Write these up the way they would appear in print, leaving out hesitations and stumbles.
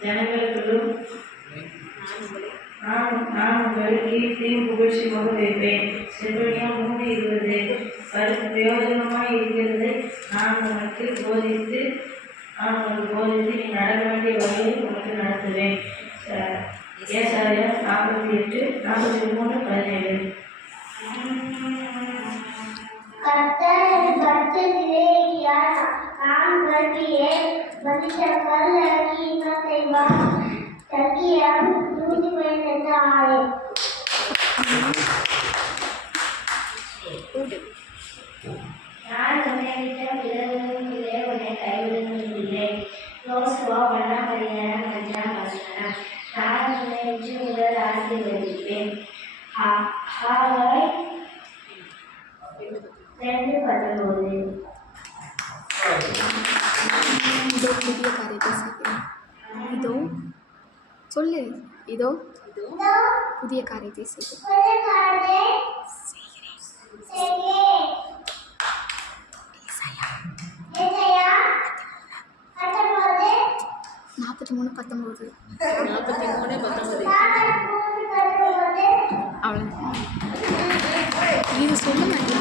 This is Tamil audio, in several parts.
ஜனங்களுக்குள்ளும் நான் உங்கள் கீர்த்தியும் புகழ்ச்சியாக வைப்பேன். செல்வனியா 3:20. பிரயோஜனமாய் இருக்கிறதை நான் உங்களுக்கு போதித்து நீ நடக்க வேண்டிய வழியை உங்களுக்கு நடத்துவேன். ஏசாயா 48:43-17. நான் கல்வியை மதித்தவர்கள் இன்பத்தை சத்தியம் உறுதிமைந்த ஆலை. நான் சமையலிட்ட விலகுகளும் இல்லை, உன்னை கைவிடுவதும் இல்லை. யோசுவா 1:5-5. நான் உன்னை வெற்றி முதல் ஆசீர்வதிப்பேன். ஹாகாய் 2:19. இதோ புதிய காரியத்தை செய்கிறேன். இதோ சொல்லு. இதோ புதிய காரியத்தை செய்கிறேன். 43:19. அவ்வளோ இது சொல்ல மாட்டேன்.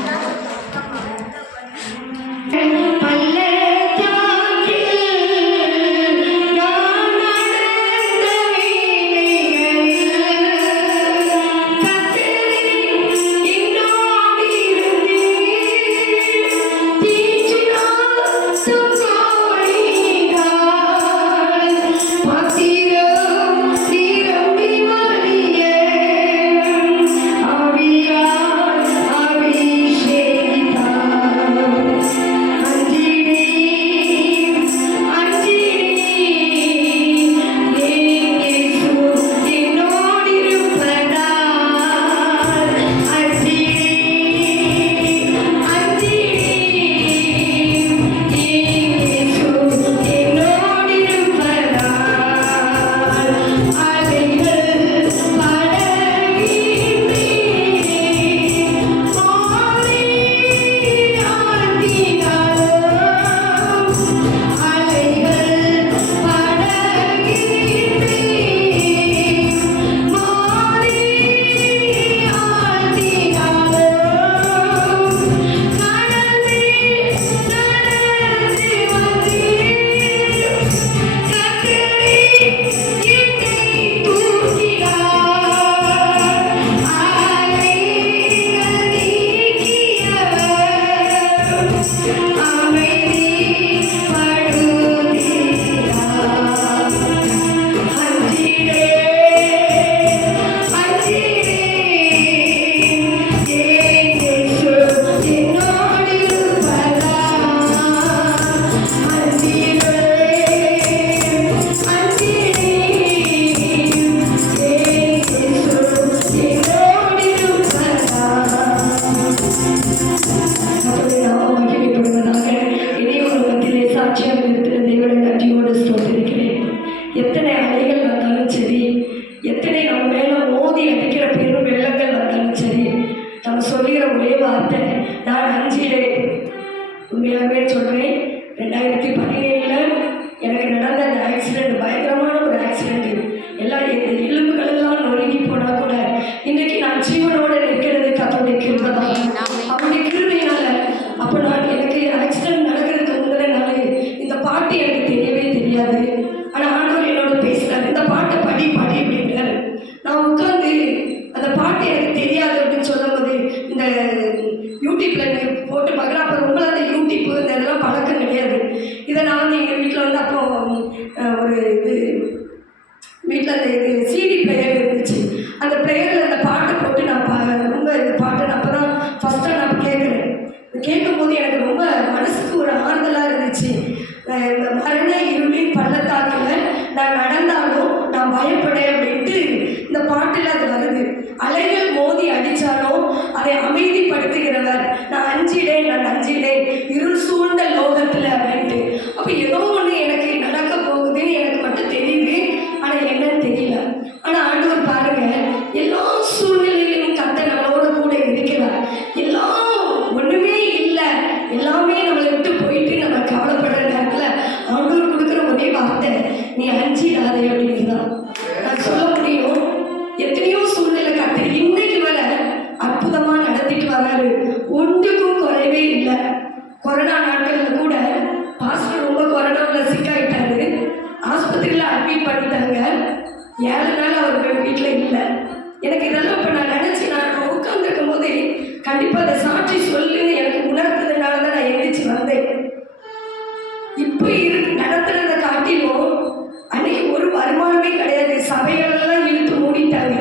உண்மையாகவே சொல்கிறேன். 2017 எனக்கு நடந்த அந்த ஆக்சிடெண்ட் பயங்கரமான ஒரு ஆக்சிடெண்ட். எல்லாம் எலும்புகள் எல்லாம் நொறுங்கி போனால் கூட இன்றைக்கி நான் ஜீவனோடு இருக்கிறதுக்கு அவருடைய கிருபை தான். அவருடைய கிருபையினால அப்போ நான் எனக்கு ஆக்சிடெண்ட் நடக்கிறதுக்கு முந்தின நாள் இந்த பாட்டு எனக்கு தெரியவே தெரியாது. ஆனால் ஆண்டவர் என்னோட பேசுகிறார், இந்த பாட்டை படி அப்படின்றார். நான் உட்காந்து அந்த பாட்டு எனக்கு தெரியாது அப்படின்னு சொல்லும்போது இந்த யூடியூப்பில் போட்டு பார்க்குறேன். அப்போ ரொம்ப அந்த யூடியூப்பு இதெல்லாம் பழக்கம் கிடையாது. இதை நான் வந்து எங்கள் வீட்டில் வந்து அப்போ ஒரு இது வீட்டில் அந்த இது சிடி பிளேயர் இருந்துச்சு. அந்த பிளேயரில் அந்த பாட்டை போட்டு நான் ரொம்ப இந்த பாட்டை நான் அப்போ தான் ஃபஸ்ட்டாக நான் கேட்குறேன். கேட்கும்போது எனக்கு ரொம்ப மனசுக்கு ஒரு ஆறுதலாக இருந்துச்சு. இந்த மரண இருளின் பள்ளத்தால் தாய் அப்படின்னு தான் நான் சொல்ல முடியும். எத்தனையோ சூழ்நிலை கர்த்தர் இன்னைக்கு வர அற்புதமா நடத்திட்டு வராரு. ஒன்றுக்கும் குறைவே இல்லை. கொரோனா நாட்கள்ல கூட பாஸ்டர் ரொம்ப கொரோனாவில் சிக்காயிட்டாரு. ஆஸ்பத்திரியில் அட்மிட் பண்ணிட்டாங்க. 7 நாள் அவர் வீட்டில் இல்லை. எனக்கு இதெல்லாம் இப்போ நான் நினச்சி நான் உட்காந்துருக்கும் போது கண்டிப்பாக அதை சாட்சி சொல்லுன்னு எனக்கு உணர்த்ததுனால தான் நான் எழுந்திரிச்சு வந்தேன். இப்போ நடத்துறதை காட்டிலும் அன்னைக்கு ஒரு வருமானமே கிடையாது. சபைகளெல்லாம் இழுத்து மூடிட்டாங்க.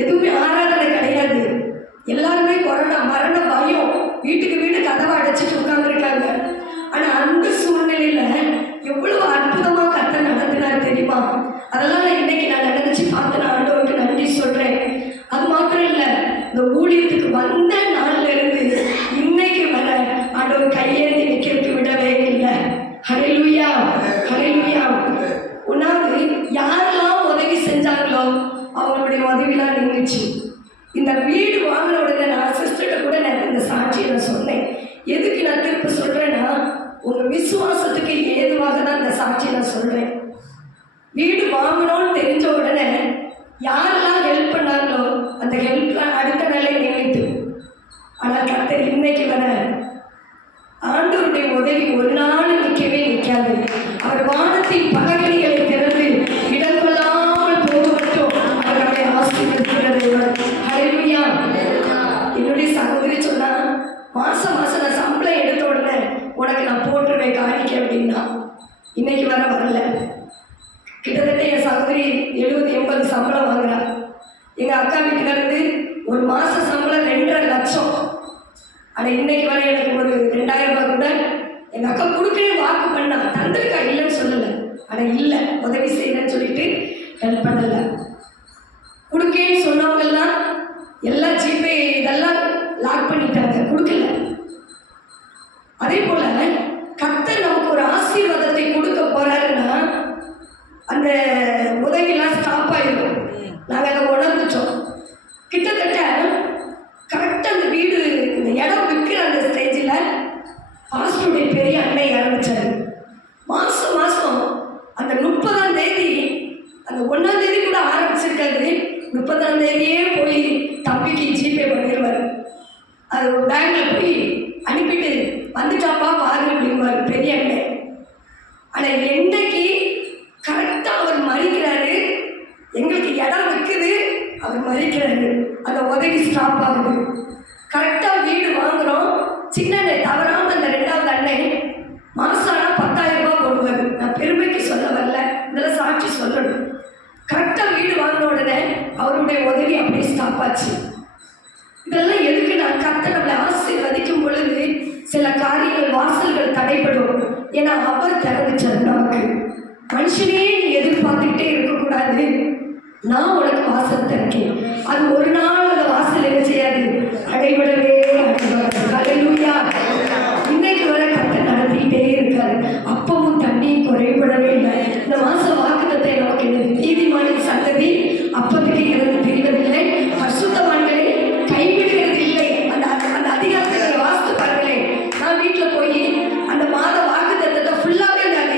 எதுவுமே ஆராதனை கிடையாது. எல்லாருமே கொரோனா மரண பயம், வீட்டுக்கு வீடு கதவை அடைச்சிட்டு உட்காந்துருக்காங்க. ஆனால் அந்த சூழ்நிலையில எவ்வளவு அற்புதமாக கர்த்தர் நடத்தினார் தெரியுமா? அதெல்லாம் நான் இன்னைக்கு நான் நினைச்சு பார்த்து நான் ஆண்டவருக்கு நன்றி சொல்றேன். அது மாத்திரம் இல்லை, இந்த ஊழியத்துக்கு வந்த நாள்ல இருந்து இன்னைக்கு வர ஆண்டவர் கையேந்தி நிற்கிறதுக்கு விடவே இல்லை. ஹல்லேலூயா, ஹல்லேலூயா. ஒன்றாவது யாரெல்லாம் உதவி செஞ்சாங்களோ அவங்களுடைய உதவிலாம் நின்றுச்சு. இந்த வீடு வாங்கின உடனே நான் சிஸ்டர்கிட்ட கூட நான் இந்த சாட்சியை நான் சொன்னேன். எதுக்கு நான் திருப்ப சொல்கிறேன்னா, உங்கள் விசுவாசத்துக்கு ஏதுவாக தான் இந்த சாட்சியை நான் சொல்கிறேன். வீடு வாங்கணும்னு தெரிஞ்ச உடனே யாரெல்லாம் ஹெல்ப் பண்ணாங்களோ அந்த ஹெல்ப்லாம் அடுத்த நாளே நினைத்து. ஆனால் கர்த்தர் இன்னைக்கு வர ஆண்டவருடைய உதவி ஒரு நாள் நிற்கவே நிற்காது. அவர் வானத்தின் பலகணிகளை திறந்து இடம் கொள்ளாமல் போகட்டும் அவர்களை ஆசீர்வதிக்கிறது. ஹல்லேலூயா. என்னுடைய சகோதரி சொன்னா, மாசம் நான் சம்பளம் எடுத்த உடனே உனக்கு நான் போட்டுருவேன் காணிக்க அப்படின்னா. இன்னைக்கு வரல. கிட்டத்தட்ட என் சகோதரி 70-80 சம்பளம் வாங்குறா. எங்கள் அக்கா வீட்டுக்காரருக்கு ஒரு மாதம் சம்பளம் 2.5 லட்சம். ஆனால் இன்னைக்கு வர எனக்கு ஒரு 2000 ரூபாய் கூட எங்கள் அக்கா கொடுக்கவே வாக்கு பண்ணா. தந்திருக்கா, இல்லைன்னு சொல்லலை. ஆனால் இல்லை, உதவி செய்யறேன்னு சொல்லிட்டு ஹெல்ப் பண்ணலை. கொடுக்கேன்னு சொன்னவங்கெல்லாம் எல்லா ஜிபே இதெல்லாம் லாக் பண்ணிட்டாங்க, கொடுக்கல. அதே போல கர்த்தர் நமக்கு ஒரு ஆசீர்வாதத்தை கொடுக்க போறாருன்னா அந்த உதவிலாம் ஸ்டாப் ஆயிடும். நாங்கள் அதை உணர்ந்துட்டோம். கிட்டத்தட்ட கரெக்டாக அந்த வீடு இந்த இடம் விற்கிற அந்த ஸ்டேஜில் பாஸ்டருடைய பெரிய அன்னை ஆரம்பித்தார். மாதம் அந்த 30ஆம் தேதி, அந்த 1ஆம் தேதி கூட ஆரம்பிச்சிருக்காது, 30ஆம் தேதியே போய் தம்பிக்கு ஜிபே பண்ணிடுவார். அது ஒரு பேங்கில் போய் அனுப்பிட்டு வந்துட்டாப்பா பாரு அப்படின்பார் பெரிய அன்னை. ஆனால் என்னைக்கு கரெக்டாக அவர் மறிக்கிறாரு, எங்களுக்கு இடம் விற்குது, அவர் மறிக்கிறாரு, அந்த உதவி ஸ்டாப் ஆகுது. கரெக்டாக வீடு வாங்குகிறோம். சின்ன அண்ணன் தவறாமல் அந்த 2வது அண்ணன் மாதம் ஆனால் 10,000 ரூபாய் போடுவார். நான் பெருமைக்கு சொல்ல வரல, இதெல்லாம் சாட்சி சொல்லணும். கரெக்டாக வீடு வாங்கின உடனே அவருடைய உதவி அப்படியே ஸ்டாப் ஆச்சு. இதெல்லாம் எதுக்கு? நான் கர்த்தர் நம்மளை ஆசீர்வதிக்கும் பொழுது சில காரியங்கள், வாசல்கள் தடைப்படும். ஏன்னா அவர் திறந்துச்சார் நமக்கு. மனுஷனே நீ எதிர்பார்த்துக்கிட்டே இருக்கக்கூடாது. நான் உனக்கு வாசல் திறக்கேன். அது ஒரு நாள் அந்த வாசல் என்ன செய்யாது, அடைபடவே அடைபடாது. ஹல்லேலூயா. இன்னைக்கு வர கர்த்தர் நடத்திக்கிட்டே இருக்காரு. அப்பவும் தண்ணி குறைபடவே இல்லை. இந்த மாசம் வாக்குத்தத்தை நமக்கு நீதிமானின் சந்ததி அப்பத்துக்கு இருந்து பிரிவதில்லை, பரிசுத்தவான்களை கைவிடுகிறது இல்லை. அந்த அதிகாரத்தை வாசித்து பாருங்களேன். நான் வீட்டில் போய் அந்த மாத வாக்குத்தத்தை ஃபுல்லாகவே நான்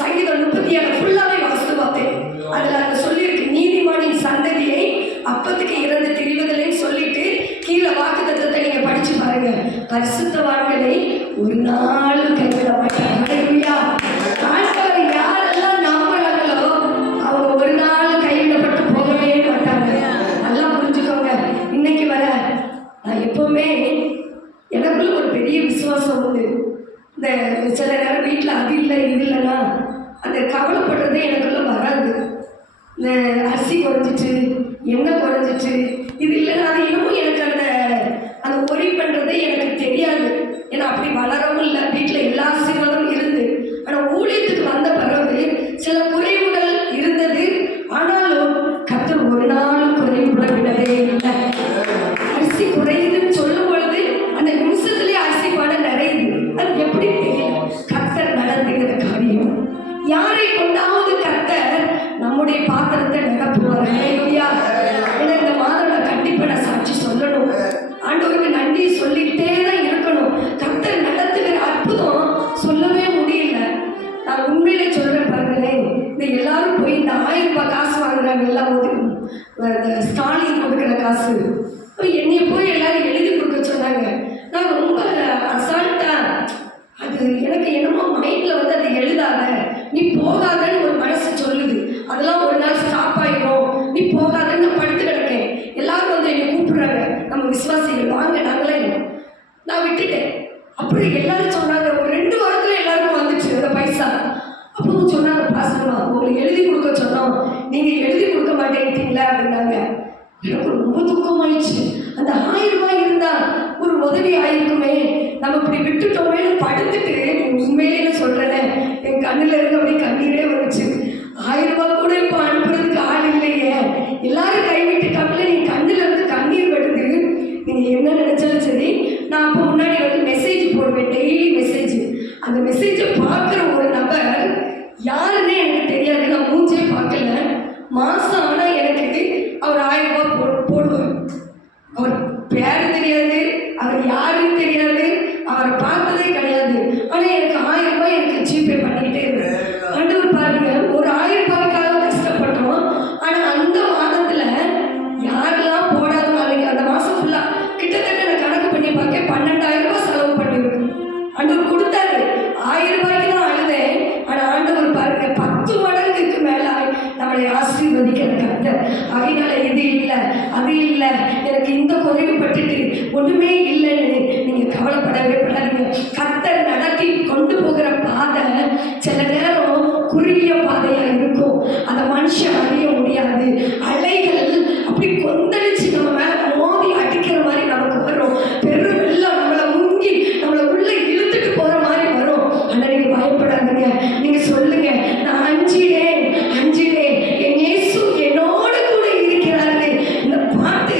சங்கீதம் 37 ஃபுல்லாகவே வாசித்து பார்த்தேன். அதில் அந்த சொல்லியிருக்கு, நீதிமானின் சந்ததியை அப்பத்துக்கு இறந்து திரிவதில்லைன்னு சொல்லிட்டு கீழே வாக்குத்தத்தத்தை நீங்கள் படித்து பாருங்க. பரிசுத்தவான்களை ஒரு நாளும் கைவிட மாட்டாங்க. ஹல்லேலூயா. ஆண்டவரை யாரெல்லாம் நம்புறாங்களோ அவங்க ஒரு நாள் கைவிடப்பட்டு போகவே மாட்டாங்க. நல்லா புரிஞ்சுக்கோங்க. இன்னைக்கு வர நான் எப்பவுமே எனக்குள்ள ஒரு பெரிய விசுவாசம் உண்டு. இந்த சில நேரம் வீட்டில் அது இல்லை இது இல்லைன்னா அந்த கவலைப்படுறதே எனக்குள்ள வராது. இந்த அரிசி குறைஞ்சிட்டு, எண்ணெய் குறைஞ்சிட்டு, இது இல்லைன்னா அது இன்னமும் எனக்கு அந்த ஒரி பண்ணுறதே எனக்கு தெரியாது. ஏன்னா அப்படி வளரவும் இல்லை. வீட்டில் எல்லா ஆசீர்வாதமும் இருந்து, ஆனால் ஊழியத்துக்கு வந்த பிறகு சில குறைவுகள் இருந்தது. ஆனாலும் கர்த்தர் ஒரு நாள் குறைவுட விடவே இல்லை. அரிசி குறையுதுன்னு சொல்லும் பொழுது அந்த நிமிஷத்துலேயே அரிசி பாடம் நிறையுது. அது எப்படி தெரியும்? கர்த்தர் நடத்துகிற காரியம். யாரை கொண்டாவது கர்த்தர் நம்முடைய பாத்திரத்தை நிரப்புவார். ஹல்லேலூயா. ஏன்னா இந்த மாதம் நான் கண்டிப்பாக நான் சாட்சி சொல்லணும். ஆண்டவருக்கு நன்றி சொல்லிக்கிட்டே தான் இருக்கணும். கர்த்தர் நடத்துகிற அற்புதம் சொல்லவே முடியல. நான் உண்மையிலே சொல்கிறேன் பாருங்களேன். இந்த எல்லாரும் போய் இந்த ஸ்டாலின் கொடுக்குற காசு. என்னைய போய் எல்லாரும் எழுதி கொடுக்க சொன்னாங்க. நான் ரொம்ப அசால்ட்டா, அது எனக்கு என்னமோ மைண்டில் வந்து அதை எழுதாத, நீ போகாதன்னு ஒரு மனசு சொல்லுது, அதெல்லாம் ஒரு நாள் ஸ்டாப் ஆகிடும், நீ போகாதன்னு நான் படுத்து கிடக்கேன். எல்லாரும் வந்து என்னை கூப்பிடுறாங்க, நம்ம விசுவாசிகள் வாங்க நாங்களே. நான் விட்டுட்டேன். அப்புறம் எல்லாரும் சொன்னாங்க, ஒரு 2 வாரத்தில் எல்லாருக்கும் வந்துச்சு அந்த பைசா. அப்போ சொன்னாங்க, பாசமா உங்களுக்கு எழுதி கொடுக்க சொன்னோம், நீங்கள் எழுதி கொடுக்க மாட்டேங்கிட்டீங்களா அப்படின்னாங்க. எனக்கு ரொம்ப துக்கமாயிடுச்சு. அந்த 1000 ரூபாய் இருந்தா ஒரு உதவி ஆயிருக்குமே, நம்ம இப்படி விட்டுட்டோமே படுத்துட்டு உண்மையிலே சொல்றேன், என் கண்ணுல இருந்து அப்படி கண்ணீரே வந்துச்சு. 1000 ரூபாய் கூட இப்போ அனுப்புறதுக்கு ஆள் இல்லையே, எல்லாரும் கைவிட்டுட்டாங்களே, நீ கண்ணுல இருந்து கண்ணீர் வருது. நீங்க என்ன நினைச்சாலும் சரி, நான் அப்போ முன்னாடி வந்து மெசேஜ் போடுவேன், டெய்லி மெசேஜ். அந்த மெசேஜை பார்க்குற ஒரு நபர் யாருன்னே எனக்கு தெரியாது, நான் மூஞ்சே பார்க்கல. மாசம் ஆனால் எனக்கு அவர் 1000 ரூபாய் போடுவார். அவர் பேர் தெரியாது, அவர் யாருன்னு தெரியாது, அவரை பார்த்ததே கிடையாது. ஆனால் எனக்கு 1000 ரூபாய் எனக்கு ஜிபே பண்ணிக்கிட்டே இருந்தேன். ஆண்டவர் பாருங்க, ஒரு 1000 ரூபாய்க்காக கஷ்டப்பட்டோம். ஆனால் அந்த மாதத்தில் யாரெல்லாம் போடாதோ அன்னைக்கு அந்த மாதம் ஃபுல்லாக கிட்டத்தட்ட நான் கணக்கு பண்ணி பார்க்க 12,000 ரூபாய் செலவு பண்ணியிருக்கேன். ஆண்டவர் கொடுத்தாரு. 1000 ரூபாய்க்கு தான் அழுதேன். ஆனால் ஆண்டவர் பாருங்க 10 மடங்குக்கு மேலே நம்மளை ஆசீர்வதிக்கிற கர்த்தர். அதனால இது இல்லை அது இல்லை, எனக்கு இந்த குறைவுபட்டுட்டு ஒன்றுமே இல்லைன்னு நீங்கள் கவலைப்படவே படாதீங்க. கர்த்தர் நடத்தி கொண்டு போகிற பாதை சில நேரம் குறுகிய பாதையாக இருக்கும், அதை மனுஷன் அறிய முடியாது. அலைகள் அப்படி கொந்தளிச்சு நம்ம மேலே மோதி அடிக்கிற மாதிரி நமக்கு வரும். பெரும் வெள்ளம் நம்மளை முங்கி நம்மளை உள்ள இழுத்துட்டு போகிற மாதிரி வரும். ஆனால் நீங்கள் பயப்படாதீங்க. நீங்கள் சொல்லுங்க, நான் அஞ்சிடேன் அஞ்சிடேன், என் இயேசு என்னோட கூட இருக்கிறாரு. இந்த பாட்டு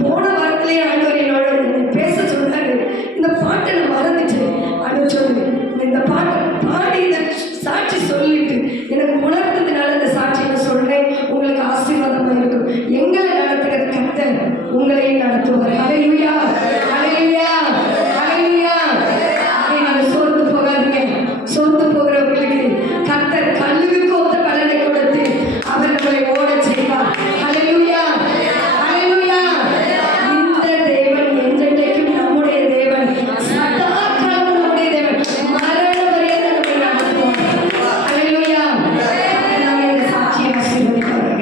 போன வாரத்திலேயே ஆண்டவர் என்னோட பேச சொன்னாரு. இந்த பாட்டை நான் மறந்துட்டேன். ஆண்டவர் சொல்லுங்க, இந்த பாட்டை பாடி இந்த சாட்சி சொல்லிட்டு எனக்கு உணர்ந்ததுனால இந்த சாட்சி நான் சொல்றேன். உங்களுக்கு ஆசீர்வாதமா இருக்கும். எங்களை நடத்துகிற கர்த்தர் உங்களையும் நடத்துவார். ஹல்லேலூயா, ஹல்லேலூயா, ஹல்லேலூயா. நீங்க சோர்ந்து போகாதீங்க. சோர்ந்து போகிறவர்களுக்கு கர்த்தர் கல்லுக்கு ஒத்த பலனை கொடுத்து அவர் நம்மளை ஓட செய்வார். ஹல்லேலூயா, ஹல்லேலூயா. இந்த தேவன் என்றென்றைக்கும் நம்முடைய தேவன், சதா காலம் நம்முடைய தேவன், மரண வரையில நம்மை நடத்துவார். ஹல்லேலூயா. நான் இந்த சாட்சியை ஆசீர்வதிக்கிறேன்.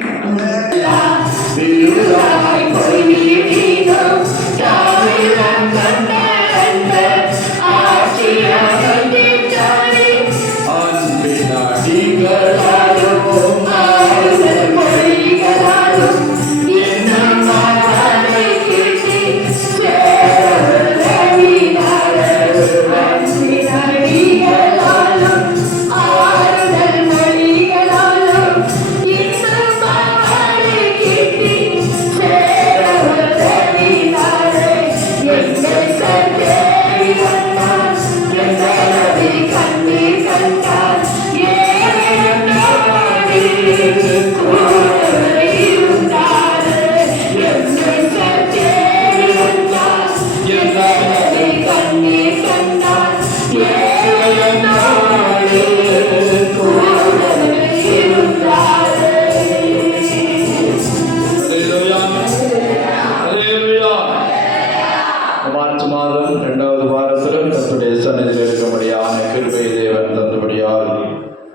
மார்ச் மாதம் 2வது வாரத்திலும் கர்த்தருடைய சன்னதியில் இருக்கும்படியான கிருபை தேவன் தந்தபடியால்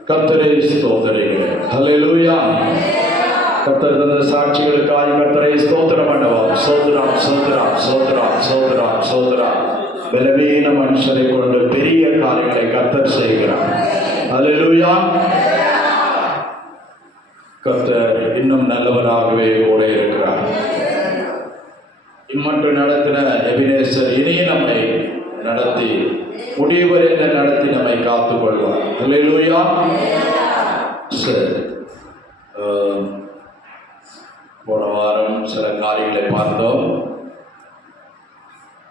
கர்த்தரை ஸ்தோத்திரிக்கிறேன். ஹல்லேலூயா. கர்த்தர் தந்த சாட்சிகளுக்காக கர்த்தரை ஸ்தோத்திரம் பண்ணுவோம். சோதரம் சோதரம் சோதரம் சோதரம் சோதரம். பலவீன மனுஷரை கொண்டு பெரிய காரியங்களை கர்த்தர் செய்கிறார். ஹல்லேலூயா. கர்த்தர் இன்னும் நல்லவராகவே கூட இருக்கிறார். இம்மட்டும் நடத்தின எபினேசர் இனியும் நம்மை நடத்தி முடிவரை நடத்தி நம்மை காத்துக் கொள்வார். ஹல்லேலூயா. சரி, போன வாரம் சில காரியங்களை பார்த்தோம்.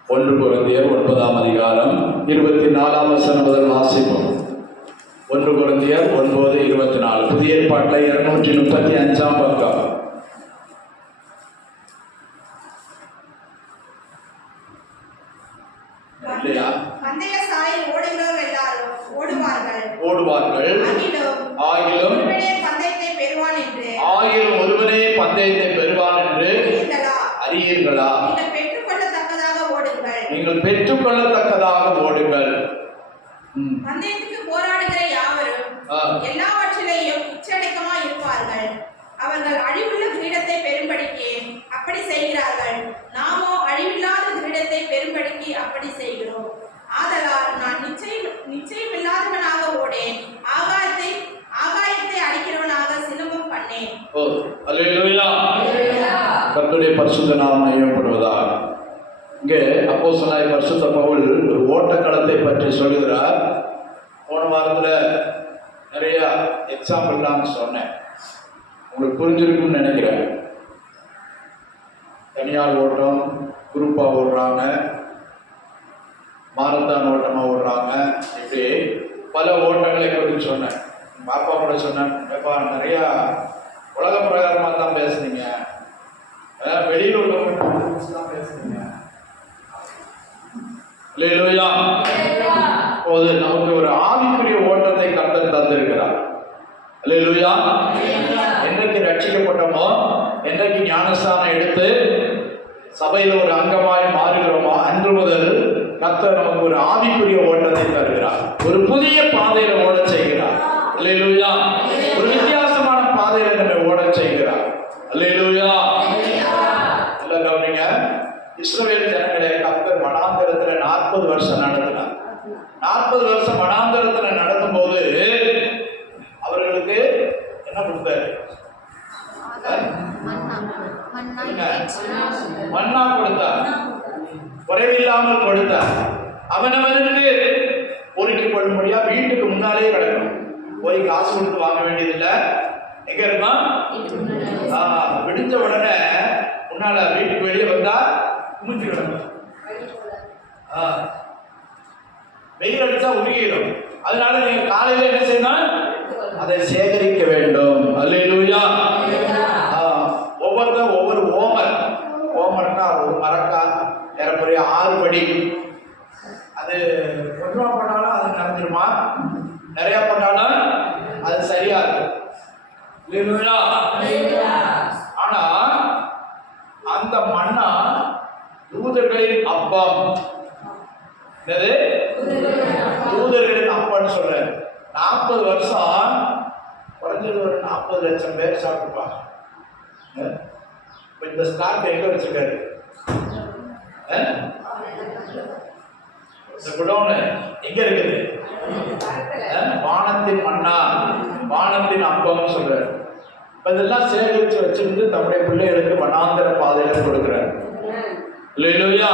1 கொரிந்தியர் 9ஆம் அதிகாரம் 24ஆம் வசனம் முதல் வாசிப்போம். 1 கொரிந்தியர் 9:24. புதிய ஏற்பாட்டில் 235ஆம் பக்கம். ஆகிலும் ஒருவனே பந்தயத்தை தக்கதாக ஓடுங்கள். பந்தயத்துக்கு போராடுகிற யாவரும் எல்லாவற்றிலேயும் உச்சடக்கமா இருப்பார்கள். அவர்கள் அழிவுள்ள கிரீடத்தை பெரும்படிக்கு அப்படி செய்கிறார்கள். நாமோ அழிவில்லாத கிரீடத்தை பெரும்படிக்கு அப்படி செய்கிறோம். ஆதலால் நான் நிச்சயமில்லாதவனாக ஓடேன், ஆகாயத்தை அடிக்கிறவனாக சிலம்பம் பண்ணேன். கர்த்தருடைய பரிசுத்த நாமம் மகிமைப்படுவதாக. இங்கே அப்போஸ்தலனாகிய பரிசுத்த பவுல் ஒரு ஓட்டக்களத்தை பற்றி சொல்லுகிறார். போன வாரத்தில் நிறைய எக்ஸாம்பிள்லாம் சொன்னேன், உங்களுக்கு புரிஞ்சிருக்கும்னு நினைக்கிறேன். தனியார் ஓட்டம், குரூப்பாக ஓடுறாங்க, மாரத்தான் ஓட்டமாக ஓடுறாங்க, இப்படி பல ஓட்டங்களை குறித்து சொன்னேன். பாப்பா கூட சொன்னேன், எப்பா நிறையா உலக பிரகாரமாக தான் பேசுனீங்க, வெளியில் உள்ளவங்க தான் பேசுனீங்க. போது நமக்கு ஒரு ஆவிக்குரிய ஓட்டத்தை கர்த்தர் தந்திருக்கிறார். அல்லேலூயா. என்றைக்கு ரட்சிக்கப்பட்டோமோ, என்றைக்கு ஞானஸ்தானம் எடுத்து சபையில் ஒரு அங்கமாய் மாறுகிறோமோ, அன்று முதல் கர்த்தர் நமக்கு ஒரு ஆவிக்குரிய ஓட்டத்தை தருகிறார். ஒரு புதிய பாதையில ஓட செய்கிறார். அல்லேலூயா. ஒரு வித்தியாசமான பாதையில நம்மை ஓட செய்கிறார். அல்லேலூயா. எல்லாம் கவனிங்க. இஸ்ரவேல் ஜனங்களை கர்த்தர் வனாந்தரத்துல 40 வருஷம் நடத்தினார். 40 வருஷம் வனாந்தரத்துல நடத்தும் போது அவர்களுக்கு என்ன கொடுத்தாரு? மன்னா கொடுத்தார், குறைவில்லாமல் கொடுத்தார். அவனவனுக்கு பொறுக்கிக் கொள்ளும்படியா வீட்டுக்கு முன்னாலே கிடக்கும். போய் காசு கொடுத்து வாங்க வேண்டியதில்லை. எங்க இருக்கான்? விடிஞ்ச உடனே முன்னால வீட்டுக்கு வெளியே வந்தா குமிஞ்சு கிடக்கும். வெயில் அடிச்சா உருகிடும். அதனால நீங்க காலையில என்ன செய்யணும்? அதை சேகரிக்க வேண்டும். அல்லேலூயா. ஒவ்வொருத்தரும் ஒவ்வொரு ஓமர்னா ஒரு மரக்கா ஏறக்குறைய 6 படி. அது கொஞ்சமா பண்ணாலும் அது நடந்துருமா, நிறைய பண்ணாலும் அது சரியா இருக்கும். ஆனா அந்த மண்ணா தூதர்களின் அப்பம். என்னது? தூதர்களின் அப்பம்னு சொல்ற. 40 வருஷம் குறைஞ்சது ஒரு 40 லட்சம் பேர் சாப்பிட்டுப்பாங்க. இந்த ஸ்டாக் எங்க வச்சிருக்காரு? இந்த குடோன் எங்க இருக்குது? வானத்தின் மண்ணா, வானத்தின் அப்பம்னு சொல்றாரு. இதெல்லாம் சேகரித்து வச்சிருந்து தம்முடைய பிள்ளைகளுக்கு வனாந்தர பாதையில கொடுக்கிறார். அல்லேலூயா.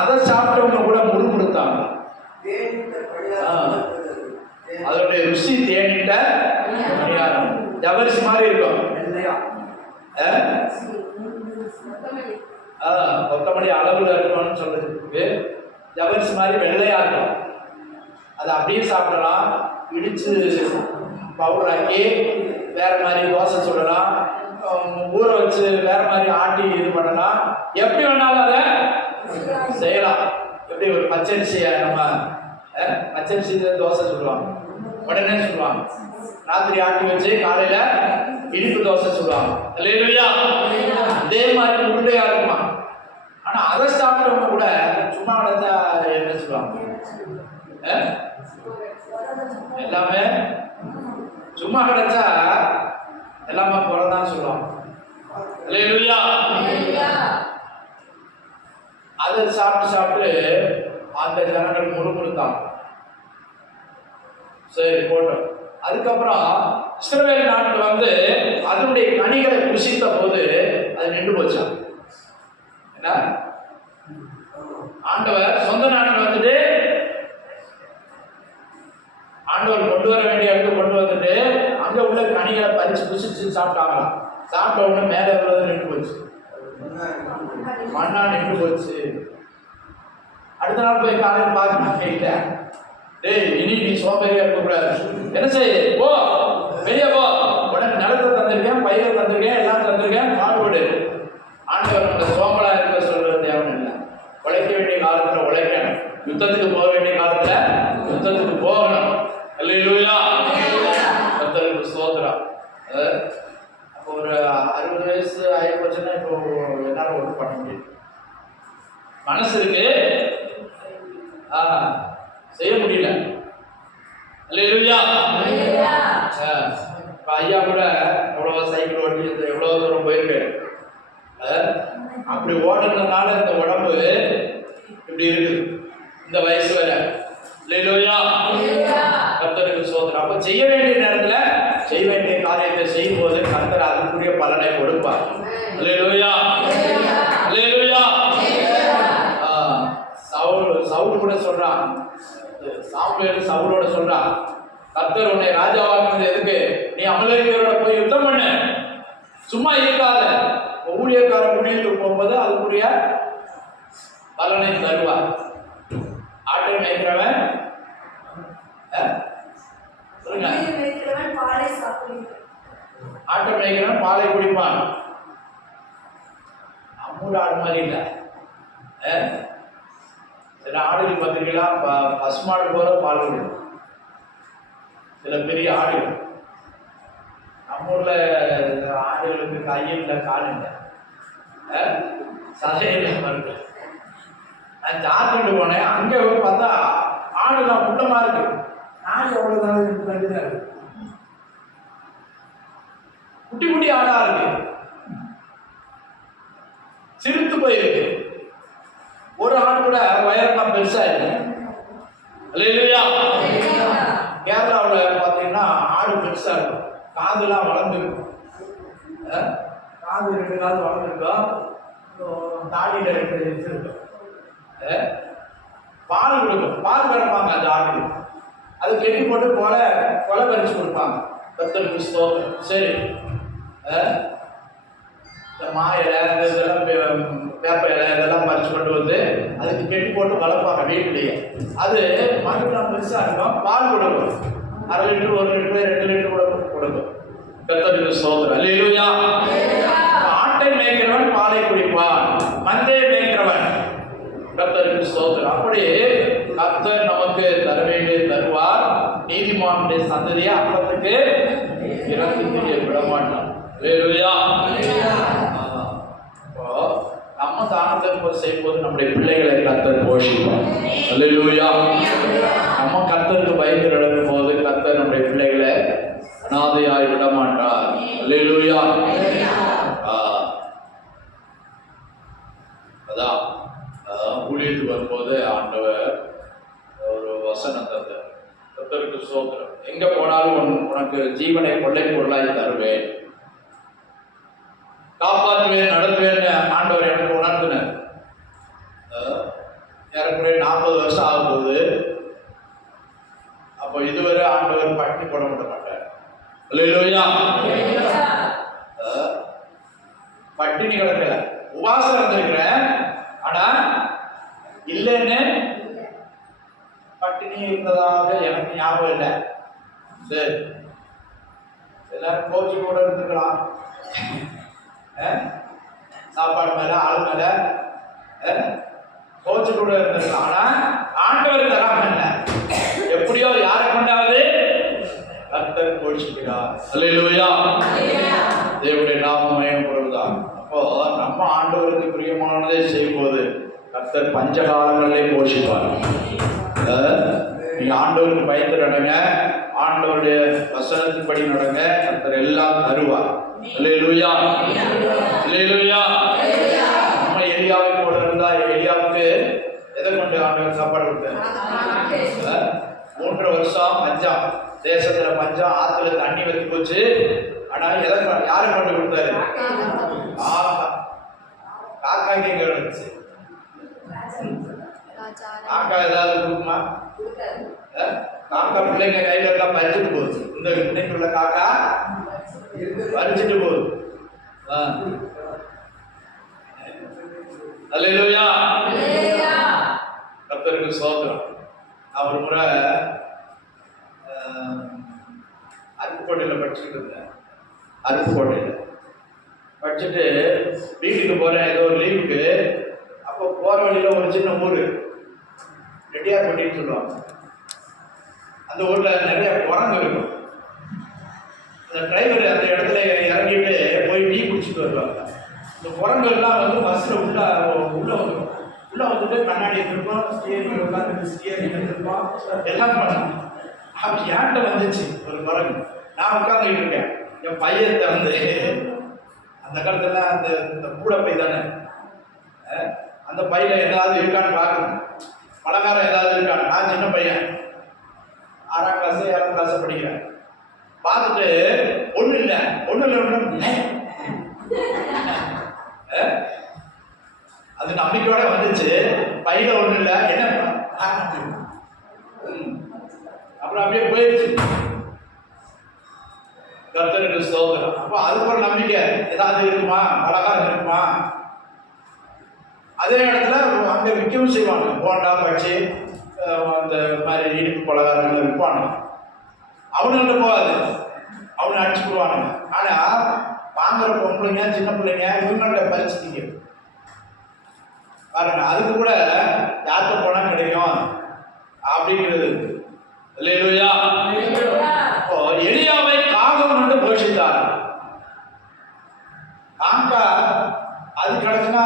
அதை சாப்பிட்டவங்க கூட முறுமுறுத்தாங்க. அதனுடைய ருசி தேனிட்ட பணியாரம். ஜவரிசி மாதிரி இருக்கும். கொத்தமல்லி அளவுல இருக்கணும்னு சொல்றதுக்கு ஜவரிசி மாதிரி வெள்ளையா இருக்கும். அதை அப்படியே சாப்பிடலாம், இடிச்சு பவுடர் ஆக்கி வேற மாதிரி தோசை சுடலாம், ஊற வச்சு வேற மாதிரி ஆட்டி இது பண்ணலாம். எப்படி வேணாலும் அதை செய்யலாம். எப்படி ஒரு பச்சரிசியை நம்ம பச்சரிசி தோசை சுடுவாங்க, உடனே சுடுவாங்க. ராத்திரி ஆட்டி வச்சு காலையில இனிப்பு தோசை சுடுவாங்க. அல்லேலூயா. இதே மாதிரி உருண்டையா இருக்குமா. ஆனா அதை சாப்பிட்டவங்க கூட சும்மா அடைச்சா என்ன சொல்லுவாங்க? எல்லாமே சும்மா கிடைச்சா எல்லாமே குறைதான் சொல்லுவாங்க. அல்லேலூயா. அதை சாப்பிட்டு அந்த ஜனங்கள் முறுமுறுத்தாங்க. சரி போட்டோம். அதுக்கப்புறம் இஸ்ரவேல் நாட்டில் வந்து அதனுடைய கனிகளை புசித்த போது அது நின்று போச்சான். என்ன? ஆண்டவர் சொந்த நாட்டில் வந்துட்டு ஆண்டவர் கொண்டு வர வேண்டிய இடத்துக்கு கொண்டு வந்துட்டு அங்க உள்ள கனிகளை பறிச்சு புசிச்சு சாப்பிட்டாங்களாம். சாப்பிட்ட உடனே மேலே உள்ளது நின்று போச்சு, மண்ணா நின்று போச்சு. அடுத்த நாள் போய் காலையில் பார்க்க நான் கேட்டேன், டேய் இனி நீ சோம்பேறியா இருக்கக்கூடாது, என்ன செய்ய போ, வெளியே போ, உடனே நிலத்தை தந்திருக்கேன், பயிரை தந்திருக்கேன், எல்லாம் தந்திருக்கேன், பாடுபடு. ஆண்டவர் நம்ம சோம்பலா இருக்க சொல்றது தேவை இல்லை. உழைக்க வேண்டிய காலத்துல உழைக்கணும், யுத்தத்துக்கு போக வேண்டிய காலத்துல யுத்தத்துக்கு போகணும். அல்லேலூயா. கர்த்தருக்கு ஸ்தோத்திரம். அப்போ ஒரு 60 வயசு ஆயிப்போச்சுன்னா இப்போ என்னால ஒர்க் பண்ண முடியும். மனசு இருக்கு, செய்ய முடியல. அல்லேலூயா. இப்போ ஐயா கூட எவ்வளோ சைக்கிள் ஓட்டி எவ்வளோ தூரம் போயிருக்கு. அப்படி ஓடுறதுனால இந்த உடம்பு இப்படி இருக்குது இந்த வயசு வரை. அல்லேலூயா. கர்த்தருக்கு ஸ்தோத்திரம். அப்போ செய்ய வேண்டிய நேரத்தில் செய்ய வேண்டிய காரியத்தை செய்யும் போது கர்த்தர் அதுக்குரிய பலனை கொடுப்பார். அல்லேலூயா. அல்லேலூயா. சவுல் கூட சொல்றான், சாமுவேல் சவுலோட சொல்றான், கர்த்தர் உன்னை ராஜாவாக்குனது எதுக்கு? நீ அமலேக்கியரோட போய் யுத்தம் பண்ணு, சும்மா இருக்காத. ஊழியக்காரன் ஊழியத்துக்கு போகும்போது அதுக்குரிய பலனை தருவார். ஆட்டை மேய்க்கிறவன் சொல்லுங்க, ஆட்டை மேய்க்கிறவன் பாலை குடிப்பான். அம்மூர் ஆடு மாதிரி இல்லை. சில ஆடுகள் பார்த்தீங்கன்னா பசுமாடு போல பால் குடிக்கும். சில பெரிய ஆடுகள், நம்ம ஊர்ல ஆடுகளுக்கு கையில் இல்லை, கால் இல்லை, சதையில் இருக்கு. நான் ஜார்க்கண்டு போனேன், அங்கே போய் பார்த்தா ஆடுலாம் குள்ளமா இருக்கு. நாய் எவ்வளவுதான் இருக்கு, குட்டி குட்டி ஆடா இருக்கு, சிரித்து போயிருக்கு. ஒரு ஆடு கூட வயரெல்லாம் பெருசா இல்லை. அல்லேலூயா. கேரளாவில் பார்த்தீங்கன்னா ஆடு பெருசா இருக்கும், காதுலாம் வளர்ந்துருக்கும். காது 2 காது வளர்ந்துருக்கும், தாடியில் 2 இன்ச்சு இருக்கும். பால் கொடுக்கும், பால் கறப்பாங்க அந்த ஆடு. அது கெட்டி போட்டு கொலை பறிச்சு கொடுப்பாங்க. கர்த்தருக்கு ஸ்தோத்திரம். சரி, இந்த மா இலை இதெல்லாம் வேப்ப இலை இதெல்லாம் பறிச்சு கொண்டு வந்து அதுக்கு கெட்டி போட்டு வளர்ப்பாங்க வீட்டிலேயே. அது மறுபடியும் பெருசாக இருக்கும், பால் கொடுக்கும். 1/2 லிட்டர் 1 லிட்டர் 2 லிட்டர் கூட கொடுக்கும். கர்த்தருக்கு ஸ்தோத்திரம். அல்லேலூயா. ஆட்டை மேய்க்கிறவன் பாலை குடிப்பான், மந்தையை மேய்க்கிறவன். கர்த்தருக்கு ஸ்தோத்திரம். அப்படி கர்த்தர் நமக்கு தர வேண்டிய தருவார். நீதிமானுடைய சந்ததியை அப்பத்துக்கு இறந்து தெரிய விட மாட்டான். அல்லேலூயா. நம்ம தானத்தை செய்யும்போது நம்முடைய பிள்ளைகளை கர்த்தர் போஷிப்பார். அல்லேலூயா. நம்ம கர்த்தருக்கு பயந்து நடக்கும் போது கர்த்தர் நம்முடைய பிள்ளைகளை அனாதையாய் விட மாட்டார். அல்லேலூயா. அதான் ஊழியத்துக்கு வரும்போது ஆண்டவர் ஒரு வசனம் தந்தார். கர்த்தருக்கு ஸ்தோத்திரம். எங்க போனாலும் உனக்கு ஜீவனை கொள்ளை பொருளாய் தருவேன், காப்பாற்றுவேன், நடத்துவேன்னு ஆண்டவர் எனக்கு உணர்த்தினார். ஏறக்குறைய 40 வருஷம் ஆகும்போது, அப்போ இதுவரை ஆண்டவர் பட்டினி போட விட மாட்டார். அல்லேலூயா. பட்டினி கிடக்கல, உபாசம் இருந்திருக்கிறேன், ஆனா இல்லைன்னு பட்டினி இருந்ததாக எனக்கு ஞாபகம் இல்லை. சரி, எல்லாரும் கோச்சி கூட இருந்துக்கலாம், சாப்பாடு மேல ஆள் மேல கோச்சு கூட இருந்திருக்கலாம். ஆனா ஆண்டவர் தராம இல்லை, எப்படியோ யாரை கொண்டாவது கர்த்தர் கோச்சிக்கிறார். அல்லேலூயா. தேவனுடைய நாமம் மகிமைப்படுவதாக. அப்போ நம்ம ஆண்டவருக்கு பிரியமானதை செய்யும்போது கர்த்தர் பஞ்சகாலங்களிலே போஷிப்பார். நீங்க ஆண்டவருக்கு பயந்து நடங்க, ஆண்டவருடைய வசனத்தின்படி நடங்க, கர்த்தர் எல்லாம் தருவார். அல்லேலூயா. அல்லேலூயா. நம்ம எலியாவை போல இருந்தா எலியாவுக்கு எதை கொண்டு ஆண்டவர் சாப்பாடு கொடுத்தார்? 3 வருஷம் பஞ்சம், தேசத்துல பஞ்சம், ஆத்துல தண்ணி வத்தி போச்சு. ஆனா யாரை கொண்டு கொடுத்தாரு? காக்காய்க்கு எங்க இருந்துச்சு? காக்கா ஏதாவது கொடுக்குமா? காக்கா பிள்ளைங்க கையில எல்லாம் பறிச்சுட்டு போகுது. இந்த இன்னைக்குள்ள காக்கா பறிச்சுட்டு போகுது. அல்லேலூயா. கர்த்தருக்கு ஸ்தோத்திரம். அவர் முறை அருப்புக்கோட்டையில் படிச்சுட்டு இருந்தேன். அருப்புக்கோட்டையில் படிச்சுட்டு வீட்டுக்கு போகிறேன், ஏதோ ஒரு லீவுக்கு. அப்போ போகிற வழியில் ஒரு சின்ன ஊர் ரெட்டியார்பட்டின்னு சொல்லுவாங்க. அந்த ஊரில் நிறைய குரங்கு இருக்கும். அந்த டிரைவர் அந்த இடத்துல இறங்கிட்டு போய் டீ குடிச்சிட்டு வருவாங்க. இந்த குரங்குலாம் வந்து பஸ்ஸில் உள்ள வந்துடும். உள்ள வந்துட்டு கண்ணாடி எடுத்துருப்போம், ஸ்டியரிங் உட்காந்து ஸ்டியரிங் எடுத்துருப்போம், எல்லாம் பண்ணோம். அப்படி ஏன்ட்ட வந்துச்சு ஒரு குரங்கு. நான் உட்காந்துக்கிட்டு இருக்கேன், என் பையன் திறந்து அந்த காலத்துல அந்த கூடை பை தானே, அந்த பையில ஏதாவது இருக்கான்னு பார்க்கணும், பலகாரம் ஏதாவது இருக்கான்னு. நான் சின்ன பையன், 6ஆம் கிளாஸ் 7ஆம் கிளாஸ் படிக்கிறேன். பார்த்துட்டு ஒன்றும் இல்லை அது நம்பிக்கையோட வந்துச்சு. பையில ஒன்றும் இல்லை, என்ன அப்புறம் அப்படியே போயிடுச்சு. கர்த்தருக்கு ஸ்தோத்திரம். அப்போ அதுக்கு ஒரு நம்பிக்கை, ஏதாவது இருக்குமா, பலகாரம் இருக்குமா. அதே இடத்துல அங்கே விற்கவும் செய்வாங்க, போண்டா பச்சி அந்த மாதிரி இனிப்பு பலகாரங்கள் விற்பாங்க. அவனுங்கிட்ட போகாது, அவனை அடிச்சு போடுவானுங்க. ஆனால் வாங்குற பொம்பளைங்க சின்ன பிள்ளைங்க இவங்கள்ட்ட பறிச்சுட்டீங்க பாருங்க. அதுக்கு கூட யார்கிட்ட போனால் கிடைக்கும் அப்படிங்கிறது. அல்லேலூயா. இப்போ எலியாவை காகம் கொண்டு போஷித்தார். காக்கா அது கிடச்சுன்னா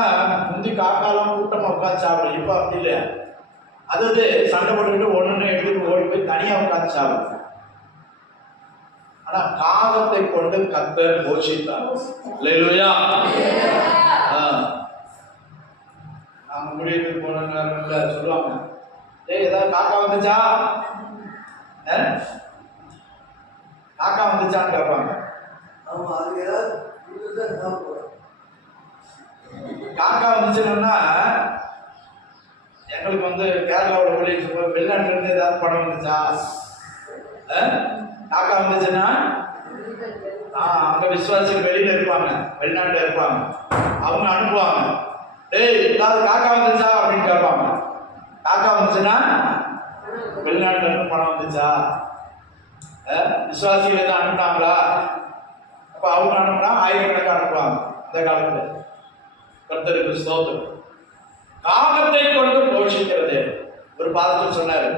முந்தி காக்காலாம் கூட்டமாக உட்காந்து சாப்பிடும். இப்போ அப்படி இல்லை, அது சண்டை போட்டுக்கிட்டு ஒன்று எடுத்துட்டு ஓடி போய் தனியாக உட்காந்து சாப்பிடும். ஆனா காகத்தை கொண்டு கர்த்தர் போஷித்தார். அல்லேலூயா. நாம முடிவுக்கு போன நேரம்ல சொல்லுவாங்க, ஏதாவது காக்கா வந்துச்சா, காக்கா வந்துச்சான்னு கேட்பாங்க. காக்கா வந்துச்சுன்னா எங்களுக்கு கேரளாவோட ஊழியர் சொல்லுவோம், வெளிநாட்டுல இருந்து ஏதாவது படம் வந்துச்சா. காக்கா வந்துச்சுன்னா அங்க விசுவாசிகள் வெளியில இருப்பாங்க, வெளிநாட்டுல இருப்பாங்க, அவங்க அனுப்புவாங்க. ஏதாவது காக்கா வந்துச்சா அப்படின்னு கேட்பாங்க. காக்கா வந்துச்சுன்னா வெளிநாட்டுல இருந்து பணம் வந்துச்சா, விசுவாசிகளை தான் அனுப்பினாங்களா. அப்ப அவங்க அனுப்புனா ஆயிரக்கணக்காக அனுப்புவாங்க இந்த காலத்துல. கர்த்தருக்கு ஸ்தோத்திரம். காகத்தை கொண்டு போஷிக்கிறது. ஒரு பாஸ்டர் சொன்னாரு,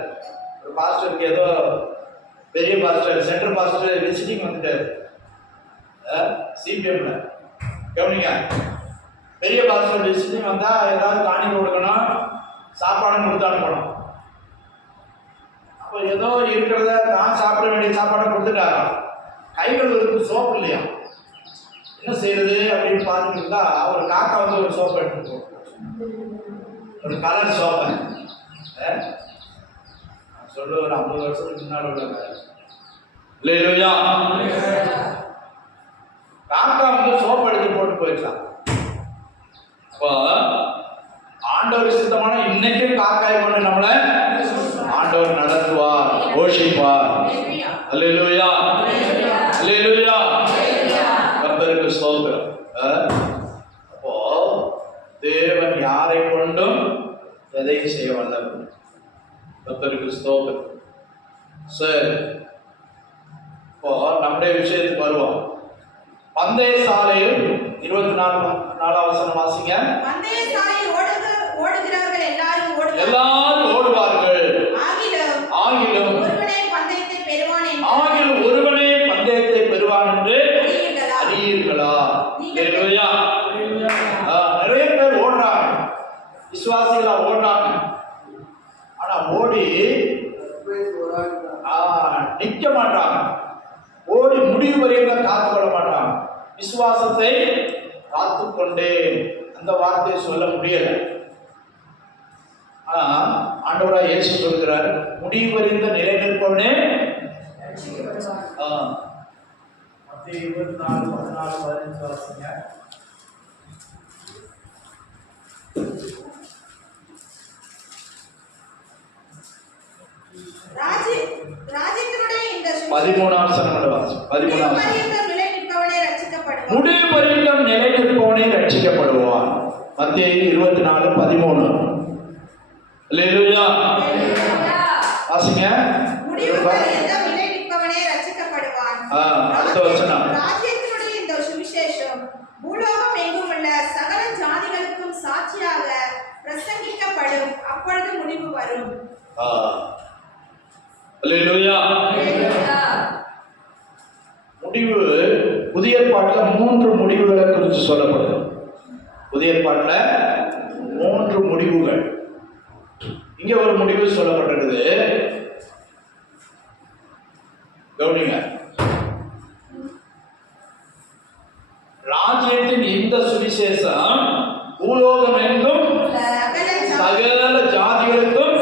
ஒரு பாஸ்டருக்கு ஏதோ பெரிய பாஸ்டர், சென்ட்ரல் பாஸ்டர் விசிட்டிங் வந்துட்டாரு சிபிஎம்ல. கவனிங்க, பெரிய பாஸ்டர் விசிட்டிங் வந்தா ஏதாவது காணிக்கை கொடுக்கணும், சாப்பாடு கொடுத்து அனுப்பணும். அப்போ ஏதோ இருக்கிறத தான் சாப்பிட வேண்டிய சாப்பாடை கொடுத்துட்டாராம். கைகள் இருக்கு, சோப்பு இல்லையா, என்ன செய்யறது அப்படின்னு பார்த்துட்டு இருந்தா ஒரு காக்கா ஒரு சோப்பை எடுத்துட்டு போகும், ஒரு கலர் சோப்பை. சொல்ல ஒரு 50 வருஷத்துக்கு முன்னாடி உள்ள இல்லையா, காக்கா சோப்பு எடுத்து போட்டு போயிடலாம். அப்போ ஆண்டவர் சித்தமான இன்னைக்கும் காக்காய் கொண்டு நம்மளை ஆண்டவர் நடத்துவார், போஷிப்பார். அல்லேலூயா, அல்லேலூயா. கர்த்தருக்கு ஸ்தோத்திரம். அப்போ தேவன் யாரை கொண்டும் எதையும் செய்ய வல்லவர். கர்த்தருக்கு ஸ்தோத்திரம். சரி, இப்போ நம்முடைய விஷயத்துக்கு வருவோம். பந்தய சாலையில் 24 வசனம் வாசிங்க. பந்தய சாலையில் ஓடுகிறவர்கள் எல்லாரும் ஓடுவார்கள், ஆகிலும் ஒருவனே பந்தயத்தை பெறுவான் என்று அறியீர்களா. நிறைய பேர் ஓடுறாங்க, விசுவாசிகளா ஓடுறாங்க. ஆனா ஓடி நிக்க மாட்டாங்க, ஓடி முடிவு வரையில் காத்துக்கொள்ள மாட்டாங்க. விசுவாசத்தை காத்துக்கொண்டே அந்த வார்த்தையை சொல்ல முடியல. ஆனா ஆண்டவராக இயேசு சொல்கிறார், முடிவு வரைந்த நிலை நிற்பவனே. மத்தேயு 24:14-15 வாசிங்க. ராஜ்யத்தினுடைய இந்த 13ஆம் வசனம் வாசி. 13ஆம் வசனம். முடிவு பரியந்தம் நிலை நிற்பவனே ரட்சிக்கப்படுவான். மத்தேயு 24:13. அல்லேலூயா. வாசிங்க. முடிவு பரியந்தம் நிலை நிற்பவனே ரட்சிக்கப்படுவான். அடுத்த வசனம். ராஜ்யத்தினுடைய இந்த சுவிசேஷம் பூலோகம் எங்கும் உள்ள சகல ஜாதிகளுக்கும் சாட்சியாக பிரசங்கிக்கப்படும், அப்பொழுது முடிவு வரும். அல்லேலூயா. முடிவு புதிய ஏற்பாட்டில் 3 முடிவுகளை குறித்து சொல்லப்படுது. புதிய ஏற்பாட்டில் 3 முடிவுகள். இங்க ஒரு முடிவு சொல்லப்பட்டிருக்குது, கவனிங்க. ராஜ்யத்தின் இந்த சுவிசேஷம் பூலோகம் எங்கும் சகல ஜாதிகளுக்கும்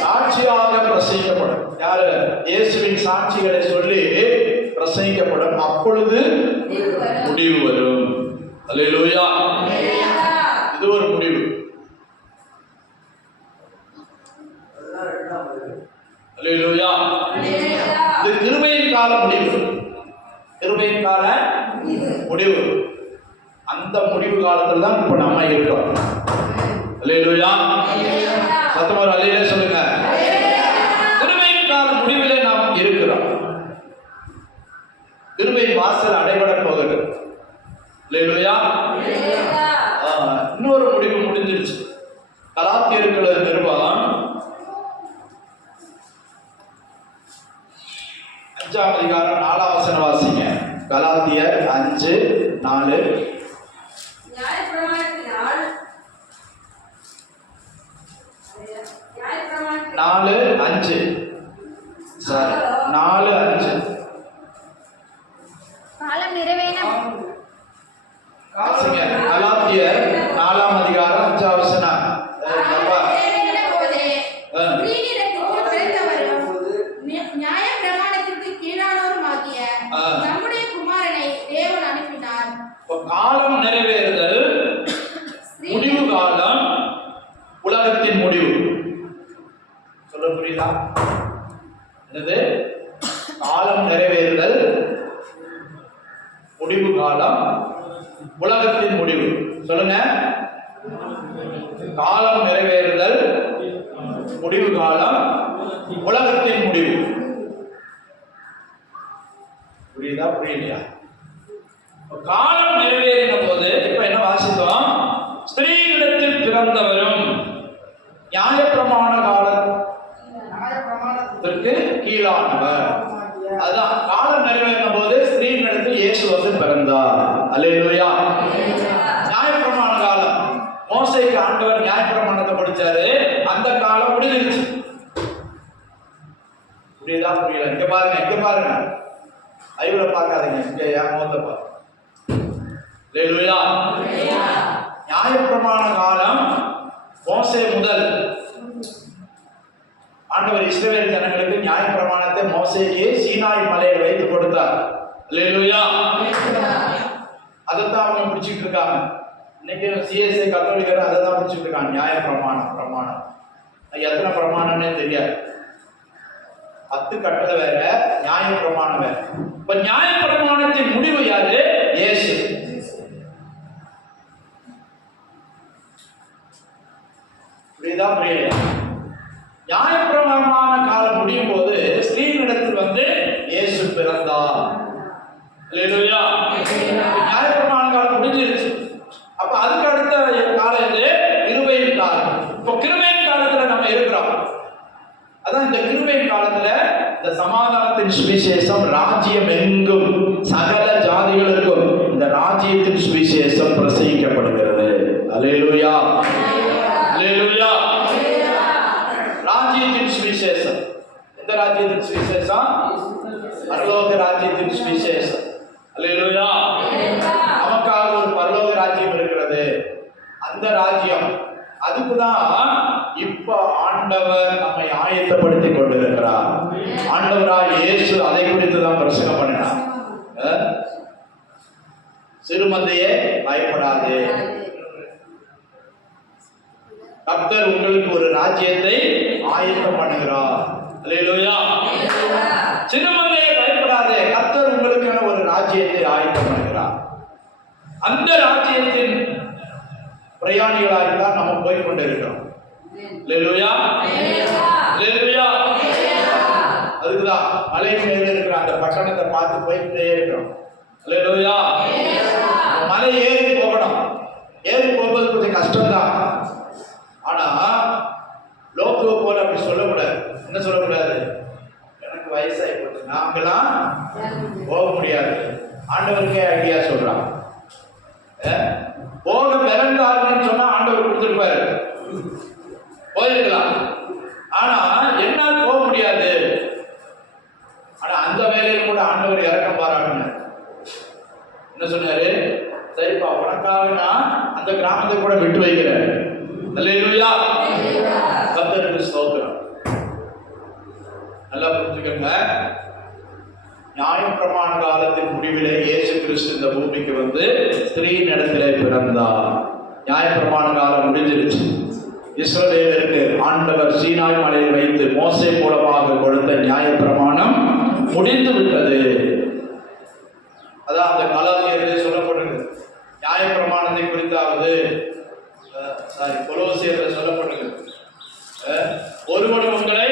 சாட்சியாக பிரசங்கிக்கப்படும். யாரு? இயேசுவின் சாட்சிகளை சொல்லி பிரசங்கிக்கப்படும். அப்பொழுது முடிவு வரும். அல்லேலூயா. இது ஒரு முடிவு. அல்லேலூயா. இது கிருபையின் கால முடிவு. கிருபையின் கால முடிவு. அந்த முடிவு காலத்துல தான் இப்ப நம்ம இருக்கோம். அல்லேலூயா. சத்தமா அல்லேலூயா சொல்லுங்க. கிருபையின் கால முடிவிலே நாம் இருக்கிறோம். கிருபை வாசல் அடைபட போகிறது. அல்லேலூயா. இன்னொரு முடிவு முடிஞ்சிருச்சு. கலாத்தியர்கள் நிருபம் 5ஆம் அதிகாரம் 4ஆம் வசனம் வாசிங்க. கலாத்தியர் 5:4. நியாயப்பிரமாணத்தினால் 4:5 சாரி 4:5 காலம் நிறைவேறும். வாசிங்க. கலாத்தியர் 4ஆம் அதிகாரம் 5ஆம் வசனம். நியாயப்பிரமாணத்திற்கு கீழானோருமாகிய நம்முடைய குமாரனை தேவன் அனுப்பினார். காலம் நிறைவேறுதல், முடிவு காலம், உலகத்தின் முடிவு. சொல்ல புரியுதா? என்னது? காலம் நிறைவேறுதல், முடிவு காலம், உலகத்தின் முடிவு. சொல்லுங்க. காலம் நிறைவேறுதல், முடிவு காலம், உலகத்தின் முடிவு. புரியுதா? புரியலையா? காலம் நிறைவேறின போது இப்ப என்ன வாசித்தோம்? ஸ்திரீகளிடத்தில் பிறந்தவரும் நியாயப்பிரமாண காலத்திற்கு கீழானவர். அதான் காலம் நிறைவேறின போது ஸ்திரீகளிடத்தில் இயேசு வந்து பிறந்தார். அல்லேலூயா. நியாயப்பிரமாண காலம், மோசேக்கு ஆண்டவர் நியாயப்பிரமாணத்தை படிச்சாரு. அந்த காலம் முடிஞ்சிருச்சு. புரியுதா? புரியல? இங்க பாருங்க, இங்க பாருங்க. ஐவரை பார்க்காதீங்க, இங்க என் முகத்தை பாருங்க. அல்லேலூயா. நியாயப்பிரமாண காலம் மோசே முதல் ஆண்டவர் இஸ்ரவேல் ஜனங்களுக்கு நியாயப்பிரமாணத்தை மோசேக்கு சீனாய் மலையில் வைத்து கொடுத்தார். அல்லேலூயா. அதைத்தான் அவங்க பிடிச்சிட்டு இருக்காங்க. இன்னைக்கு சிஎஸ்ஐ கத்தோலிக்கர் அதை தான் பிடிச்சிட்டு இருக்காங்க. பிரமாணம் எத்தனை பிரமாணம்னே தெரியாது. 10 கட்டளை வேற, நியாயப்பிரமாணம் வேற. இப்ப நியாயப்பிரமாணத்தின் முடிவு யாரு? இயேசு. புரியுதா? புரியல? நியாயப்பிரமாணமான காலம் முடியும் போது ஸ்திரீகளிடத்தில் வந்து இயேசு பிறந்தார். அல்லேலூயா. நியாயப்பிரமாண காலம் முடிஞ்சிருச்சு. அப்ப அதுக்கு அடுத்த காலம் இது கிருபையின் காலம். இப்போ கிருபையின் காலத்துல நம்ம இருக்கிறோம். அதான் இந்த கிருபையின் காலத்துல இந்த சமாதானத்தின் சுவிசேஷம் ராஜ்யம் எங்கும் சகல ஜாதிகளுக்கும் இந்த ராஜ்யத்தின் சுவிசேஷம் பிரசங்கிக்கப்படுகிறது. அல்லேலூயா. அல்லேலூயா. ராஜ்யத்தின் சுவிசேஷம். இந்த ராஜ்யத்தின் சுவிசேஷம் பரலோக ராஜ்யத்தின் சுவிசேஷம். அல்லேலூயா. நமக்காக ஒரு பரலோக ராஜ்யம் இருக்கிறது. அந்த ராஜ்யம் அதுக்குதான் இப்ப ஆண்டவர் நம்மை ஆயத்தப்படுத்தி கொண்டிருக்கிறார். ஆண்டவராய் இயேசு அதை குறித்து தான் பிரசங்கம் பண்ணினார். சிறுமந்தையே பயப்படாது, கர்த்தர் உங்களுக்கு ஒரு ராஜ்யத்தை ஆயத்தம் பண்ணுகிறார். அல்லேலூயா. சிறுமந்தையே பயப்படாதே, கர்த்தர் உங்களுக்கு ஒரு ராஜ்யத்தை ஆயத்தம் பண்ணுகிறார். அந்த ராஜ்யத்தின் பிரயாணிகளாக தான் நம்ம போய் கொண்டிருக்கிறோம். அல்லேலூயா. அல்லேலூயா. அதுக்குதான் மலை மேல இருக்கிற அந்த பட்டணத்தை பார்த்து போயிட்டே இருக்கிறோம். அல்லேலூயா. மலை ஏறி போகணும். ஏறி போகும்போது கொஞ்சம் கஷ்டம்தான். ஆனா லோக்குவ போல அப்படி சொல்லக்கூடாது. என்ன சொல்லக்கூடாது? எனக்கு வயசாகி போச்சு, நாங்கெல்லாம் போக முடியாது. ஆண்டவருக்கே ஐடியா சொல்றான். போக பிறந்தாருன்னு சொன்னா ஆண்டவர் கொடுத்துருப்பாரு, போயிருக்கலாம். ஆனா என்னால் போக முடியாது. ஆனா அந்த வேலையில கூட ஆண்டவர் இறக்கம் பாராட்டினார். என்ன சொன்னாரு? சரிப்பா, உனக்காக நான் அந்த கிராமத்தை கூட விட்டு வைக்கிறேன். அல்லேலூயா, கர்த்தருக்கு ஸ்தோத்திரம். நல்லா புரிஞ்சுக்கங்க. நியாயப்பிரமாண காலத்தின் முடிவிலே இயேசு கிறிஸ்து இந்த பூமிக்கு வந்து ஸ்திரீயின் இடத்திலே பிறந்தார். நியாயப்பிரமாண காலம் முடிஞ்சிருச்சு. இஸ்ரவேலருக்கு ஆண்டவர் சீனாய் மலையில் வைத்து மோசே மூலமாக கொடுத்த நியாயப்பிரமாணம் முடிந்து விட்டது. அதான் அந்த கலாத்தியத்திலே சொல்லப்படுகிறது. நியாயப்பிரமாணத்தை குறித்தாவது கொலோசியத்தில் சொல்லப்படுகிறது. ஒருவன் உங்களை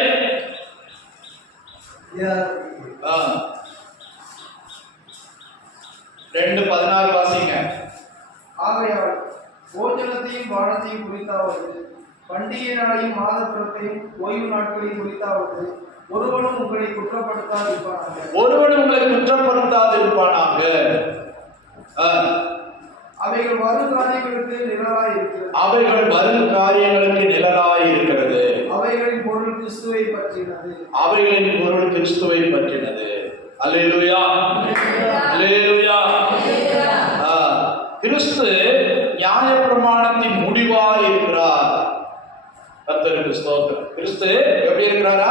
2:16 வாசிங்க. ஆகையால் போஜனத்தையும் பானத்தையும் குறித்தாவது, பண்டிகை நாளையும் மாத பிறப்பையும் ஓய்வு நாட்களையும் குறித்தாவது ஒருவனும் உங்களை குற்றப்படுத்தாதிருப்பானாக. ஒருவனும் உங்களை குற்றப்படுத்தாதிருப்பானாக. அவைகள் வரும் காரியங்களுக்கு நிழலாய் இருக்கிறது. அவைகள் வரும் காரியங்களுக்கு நிழலாய் இருக்கிறது. அவைகளின் பொருள் கிறிஸ்துவை பற்றினது. அவைகளின் பொருள் கிறிஸ்துவை பற்றினது. அல்லேலூயா, அல்லேலூயா. கிறிஸ்து நியாயப்பிரமாணத்தின் முடிவாய் இருக்கிறார். கர்த்தருக்கு ஸ்தோத்திரம். கிறிஸ்து எப்படி இருக்கிறாரா?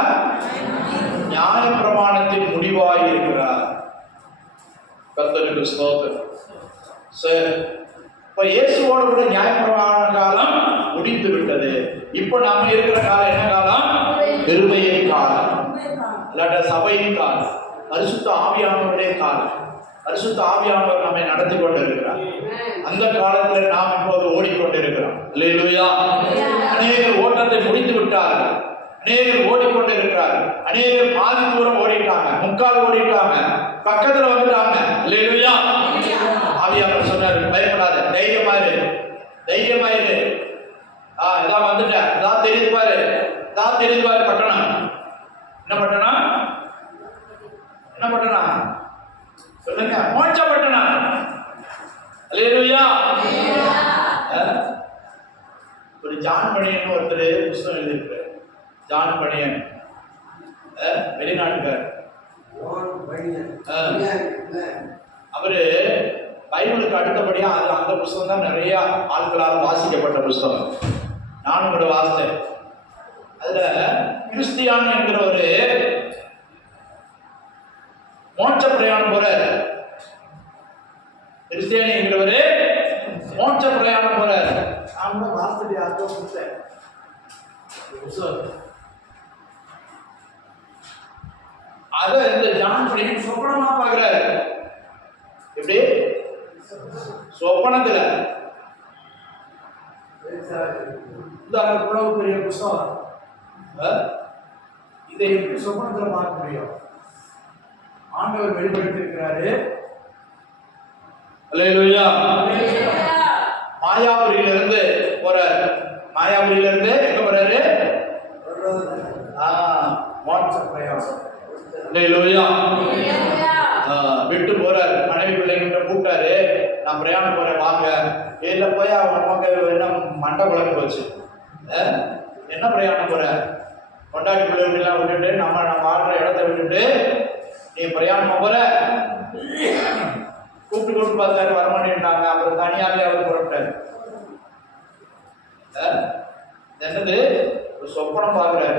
நியாயப்பிரமாணத்தின் முடிவாய் இருக்கிறார். கர்த்தருக்கு ஸ்தோத்திரம். சரி, இப்ப இயேசுவோடு கூட நியாயப்பிரமாண காலம் முடிந்து விட்டது. இப்ப நாம இருக்கிற காலம் என்ன காலம்? கிருபையின் காலம், இல்லாட்ட சபையின் காலம், பரிசுத்த ஆவியானவருடைய காலம். பரிசுத்த ஆவியானவர் நம்மை நடத்தி கொண்டிருக்கிறார். அந்த காலத்துல நாம் இப்போது ஓடிக்கொண்டிருக்கிறோம். அல்லேலூயா. அநேகர் ஓட்டத்தை முடித்து விட்டார்கள். அநேகர் ஓடிக்கொண்டிருக்கிறார்கள். அநேகர் பாதி தூரம் ஓடிட்டாங்க, முக்கால் ஓடிட்டாங்க, பக்கத்துல வந்துட்டாங்க. அல்லேலூயா. ஆவியானவர் சொன்னார், பயப்படாத, தைரியமா இரு, தைரியமா இரு. இதான் வந்துட்டேன், இதான் தெரியுது பாரு, இதான் தெரியுது பாரு பட்டணம். என்ன பட்டணம்? என்ன பட்டணம் சொல்லுங்க? மோட்ச பட்டணம். அல்லேலூயா. ஒரு ஜான் பணியன் ஒருத்தர் புஸ்தகம் எழுதியிருக்காரு. ஜான் பணியன் வெளிநாட்டுக்கார். அவரு பைபிளுக்கு அடுத்தபடியா அந்த புஸ்தகம் தான் நிறைய ஆட்களால் வாசிக்கப்பட்ட புஸ்தகம். நானும் கூட வாசித்தேன். அதுல கிறிஸ்தியான் என்கிற ஒரு மோட்ச பிரயாணம் போறாரு. கிறிஸ்தியானி என்கிறவரு மோட்ச பிரயாணம் போறாரு. நான் கூட வாசித்து யாருக்கோ கொடுத்தேன். அத இந்த ஜான் பணியன் சொப்பனமா பாக்குறாரு. எப்படி? சொப்பனத்துல. இவ்வளவு பெரிய புஸ்தகம், இதை எப்படி சொப்பனத்துல பார்க்க முடியும்? ஆண்டவர் வெளிப்படுத்தி இருக்கிறாரு. அல்லேலூயா. மாயாபுரியிலிருந்து போறாரு. மாயாபுரியிலிருந்து எங்க போறாரு? மோட்ச பிரயாணம். அல்லேலூயா. விட்டு போறாரு. மனைவி பிள்ளைங்கிட்ட கூப்பிட்டாரு, நான் பிரயாணம் போறேன் வாங்க. இல்ல போய் அவங்க நமக்கு என்ன மண்டை குழம்பு போச்சு. என்ன பிரயாணம் போற? கொண்டாடி பிள்ளைலாம் விட்டுட்டு நம்ம வாழ்ற இடத்த விட்டுட்டு நீ பிரயாணம் போற? கூப்பிட்டு பார்த்தாரு, வரமாட்டேன்ட்டாங்க. அப்புறம் தனியாவே அவர் புறப்பட்டாரு. என்னது? ஒரு சொப்பனம் பார்க்கிறாரு.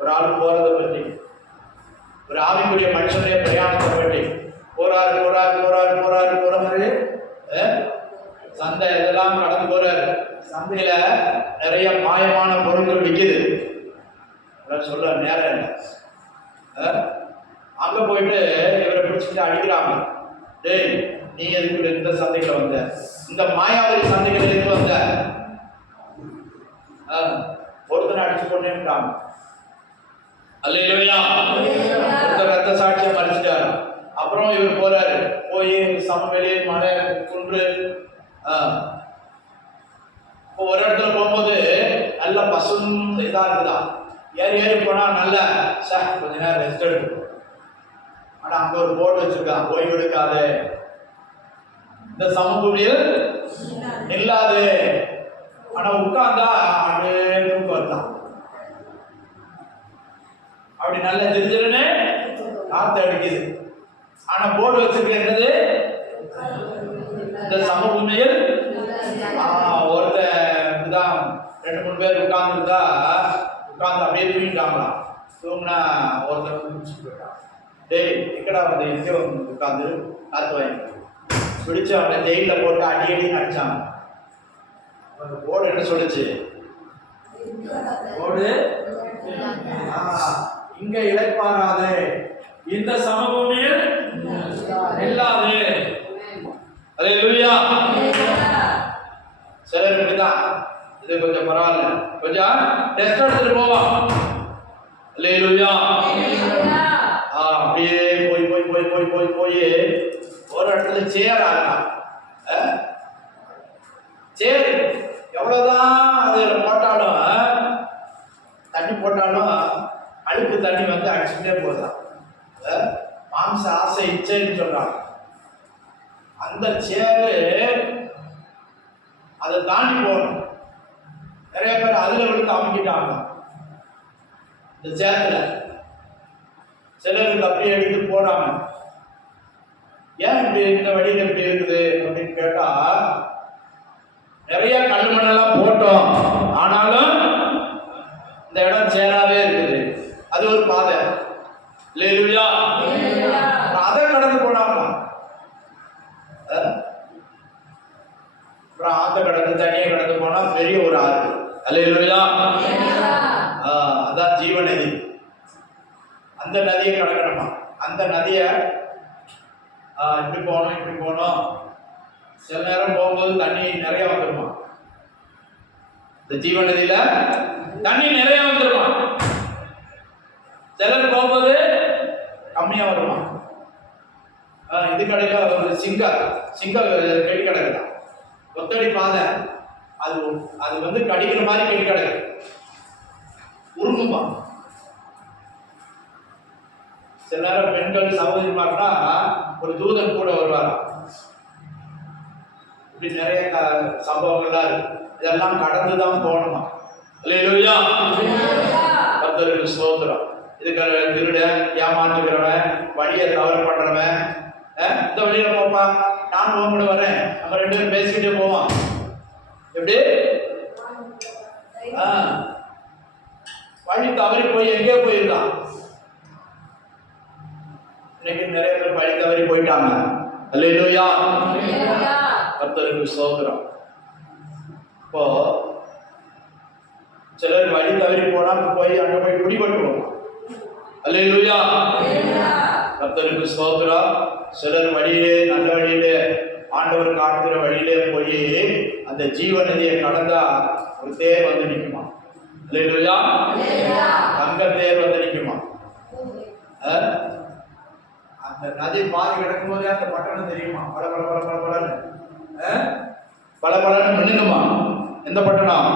ஒரு ஆள் போறதை பற்றி, ஒரு ஆவிக்குரிய மனுஷனுடைய பிரயாணத்தை பற்றி போறாரு போறாரு போறாரு போறாரு போறாரு. சந்தை இதெல்லாம் கடந்து போறாரு. சந்தையில நிறைய மாயமான பொருட்கள் விற்குது. சொல்ல நேரம் இல்லை. அங்க போயிட்டு இவரை பிடிச்சிட்டு அடிக்கிறாங்க. டேய், நீங்க எதுக்கு இந்த சந்தைகளை வந்த? இந்த மாயாவரி சந்தைகள் எதுக்கு வந்த? ஒருத்தனை அடிச்சு கொண்டேன்ட்டாங்க. அல்லேலூயா. ஒருத்தர் ரத்த சாட்சியா மறிச்சிட்டாரு. அப்புறம் இவர் போறாரு. போய் சமவெளி, மலை, குன்று, ஒரு இடத்துல போகும்போது நல்ல பசும் இதா இருக்குதா. ஏறி ஏறி போனா நல்ல கொஞ்ச நேரம் ரெஸ்ட் எடுக்கும். ஆனா அங்க ஒரு போர்டு வச்சிருக்கான், ஓய்வு எடுக்காது, இந்த சமபூமியில் நில்லாது. ஆனா உட்கார்ந்தா தூக்கம் வருதான். அப்படி நல்ல ஜிருஜிருன்னு காத்து அடிக்குது. ஆனா போர்டு வச்சிருக்க என்னது? இந்த சமபூமியில் ஒருத்தன் தான் 2-3 பேர் உட்கார்ந்துருந்தா உட்கார்ந்து அப்படியே தூங்கிட்டாங்களாம். தூங்கினா ஒருத்தர் வந்து முடிச்சுட்டு போயிட்டான். டேய் எங்கடா வந்து எங்கே வந்து உட்காந்து காத்து வாங்கி பிடிச்சு அவனை ஜெயிலில் போட்டு அடி அடின்னு அடிச்சாங்க. அந்த போர்டு என்ன சொல்லுச்சு? போர்டு இங்க இளைப்பாராது, இந்த சமபூமியில் இல்லாது. அல்லேலூயா. சிலர் இப்படிதான், இது கொஞ்சம் பரவாயில்ல, கொஞ்சம் டெஸ்ட் எடுத்துட்டு போவோம். அல்லேலூயா. அப்படியே போய் போய் போய் போய் போய் போய் ஒரு இடத்துல சேர் ஆகலாம். சேர் எவ்வளவுதான் அதுல போட்டாலும், தண்ணி போட்டாலும் அழுக்கு தண்ணி வந்து அடிச்சுட்டே போதுதான். மாம்ச ஆசை இச்சைன்னு சொல்றாங்க. அந்த சேரு அதை தாண்டி போகணும். நிறைய பேர் அதுல விழுந்து அமுக்கிட்டாங்க இந்த சேத்துல. சிலருக்கு அப்படியே எடுத்து போறாங்க. ஏன் இப்படி இந்த வழியில இப்படி இருக்குது அப்படின்னு கேட்டா, நிறைய கல் மண்ணெல்லாம் போட்டோம், ஆனாலும் இந்த இடம் சேராவே இருக்குது. அது ஒரு பாதை. அல்லேலூயா. அதை கடந்து போனாங்க. அப்புறம் ஆத்த கடந்து தண்ணியை கடந்து போனா பெரிய ஒரு ஆறு. அல்லேலூயா. அதான் ஜீவ நதி. அந்த நதியை கடக்கணுமா? அந்த நதியை இப்படி போகணும் இப்படி போகணும். சில நேரம் போகும்போது தண்ணி நிறைய வந்துருமா? இந்த ஜீவ நதியில தண்ணி நிறைய வந்துருமா? சிலர் போகும்போது கம்மியா வருமா? இது கடையில ஒரு சிங்க கெடி கிடக்குதான், ஒத்தடி பாதை. அது வந்து கடிக்கிற மாதிரி கெடி கிடக்கு, உருங்குமா. சில நேரம் பெண்கள் சகோதரிமார்னா ஒரு தூதன் கூட வருவாராம். இப்படி நிறைய சம்பவங்கள்லாம் இருக்கு. இதெல்லாம் கடந்துதான் போகணுமா? அல்லேலூயா. கர்த்தருக்கு ஸ்தோத்திரம். இதுக்கு திருடன், ஏமாற்றுகிறவன், வழியை தவறு பண்றவன், இந்த வழியில போப்பா, நான் உன் கூட வரேன், நம்ம 2 பேரும் பேசிக்கிட்டே போவோம். எப்படி வழி தவறி போய் எங்கே போயிருந்தான்? இன்னைக்கு நிறைய பேர் வழி தவறி போயிட்டாங்க. அல்லேலூயா. கர்த்தருக்கு ஸ்தோத்திரம். இப்போ சிலர் வழி தவறி போனா போய் அங்க போய் குடிபட்டுருவோம். அல்லேலூயா. கர்த்தருக்கு ஸ்தோத்திரம். சிலர் வழியிலே, நல்ல வழியிலே, ஆண்டவர் காட்டுகிற வழியிலே போய் அந்த ஜீவ நதியை கடந்தா ஒரு தேர் வந்து நிற்குமா? அல்லேலூயா. தங்க தேர் வந்து நிற்குமா? அந்த நதி பாதி கிடக்கும் போதே அந்த பட்டணம் தெரியுமா? பல பல பல பல பலன்னு பல பலன்னு மின்னுமா? எந்த பட்டணம்?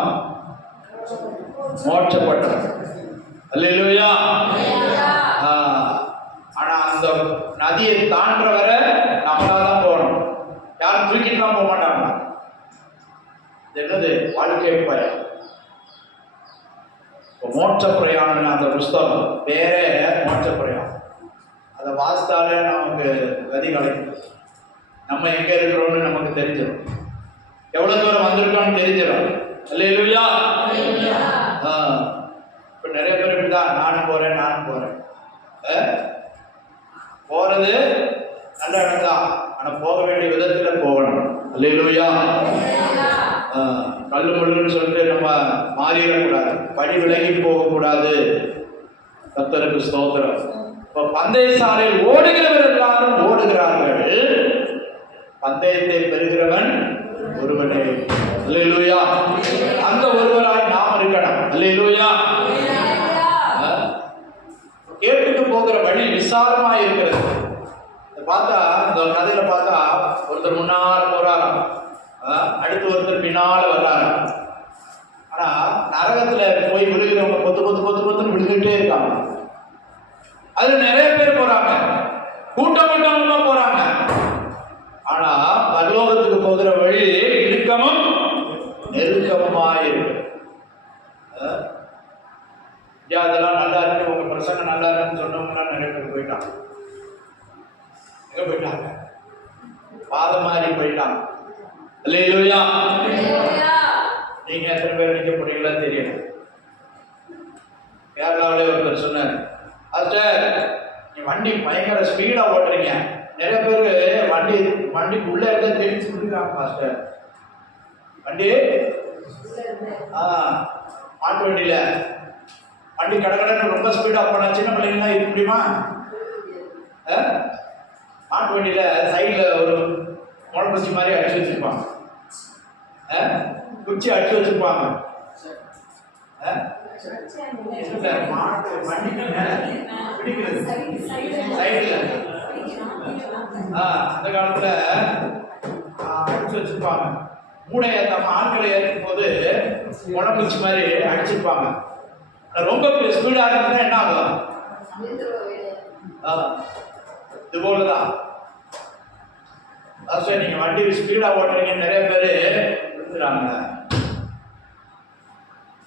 மோட்ச பட்டணம். அல்லேலூயா. ஆனா அந்த நதியை தாண்ட வரை நம்மளாதான் போகணும். யாரும் தூக்கிட்டுலாம் போக மாட்டாங்க. என்னது? வாழ்க்கை பயணம். மோட்ச பிரயாணம் அந்த புஸ்தகம் பேரே மோட்ச பிரயாணம். அதை வாசித்தாலே நமக்கு கதி கலைக்கும். நம்ம எங்க இருக்கிறோம்னு நமக்கு தெரிஞ்சிடும். எவ்வளவு தூரம் வந்திருக்கோம்னு தெரிஞ்சிடும். அல்லேலூயா. இப்ப நிறைய பேர் இப்படிதான், நானும் போறேன் போறது நல்ல இடம் தான், ஆனா போக வேண்டிய விதத்துல போகணும். அல்லேலூயா. கல்லு முள்ளுன்னு சொல்லிட்டு நம்ம மாறிடக்கூடாது, படி விலகி போகக்கூடாது. கர்த்தருக்கு ஸ்தோத்திரம். இப்ப பந்தய சாலையில் ஓடுகிறவர் எல்லாரும் ஓடுகிறார்கள், பந்தயத்தை பெறுகிறவன் ஒருவனே. அல்லேலூயா. அந்த ஒருவராய் நாம் இருக்கணும். அல்லேலூயா. கேட்டுட்டு போகிற வழி விசாலமா இருக்கிறது. பார்த்தா இந்த கதையில பார்த்தா ஒருத்தர் முன்னால போறாராம், அடுத்து ஒருத்தர் பின்னால வர்றாராம். ஆனா நரகத்துல போய் விழுகிறவங்க பொத்து பொத்து பொத்து பொத்துன்னு விழுந்துட்டே இருக்காங்க. அதுல நிறைய பேர் போறாங்க, கூட்டம் கூட்டமா போறாங்க. ஆனா பரலோகத்துக்கு போகிற வழி இறுக்கமும் நெருக்கமுமா எங்க போயிட்டாங்க? பாதம் மாறி போயிட்டாங்க. அல்லேலூயா. நீங்க எத்தனை பேர் நிக்க போறீங்களா தெரியல. கேரளாவிலே ஒருத்தர் சொன்னார், அஸ்டர் நீ வண்டி பயங்கர ஸ்பீடா ஓட்டுறீங்க, நிறைய பேர் வண்டிக்கு உள்ள இருக்க தெரிச்சு விட்டுக்கிறாங்க பாஸ்டர். வண்டி மாட்டு வண்டியில வண்டி கடற்கடன்னு ரொம்ப ஸ்பீடா போனா சின்ன பிள்ளைங்கலாம் இருக்க முடியுமா? மாட்டு வண்டியில சைட்ல ஒரு முளைப்பூச்சி மாதிரி அடிச்சு வச்சிருப்பாங்க, குச்சி அடிச்சு வச்சிருப்பாங்க. மாட்டு வண்டிக்கு பிடிக்கிறது சைடுல அந்த காலத்துல அடிச்சு வச்சிருப்பாங்க. மூளை ஏத்தாம ஆட்களை ஏற்றும் போது முளைப்பூச்சி மாதிரி அடிச்சிருப்பாங்க. ரொம்ப ஸ்பீடா இருந்துச்சுன்னா என்ன ஆகும்? இது போலதான் நீங்க வண்டி ஸ்பீடா ஓட்டுறீங்க, நிறைய பேரு விழுந்துறாங்க.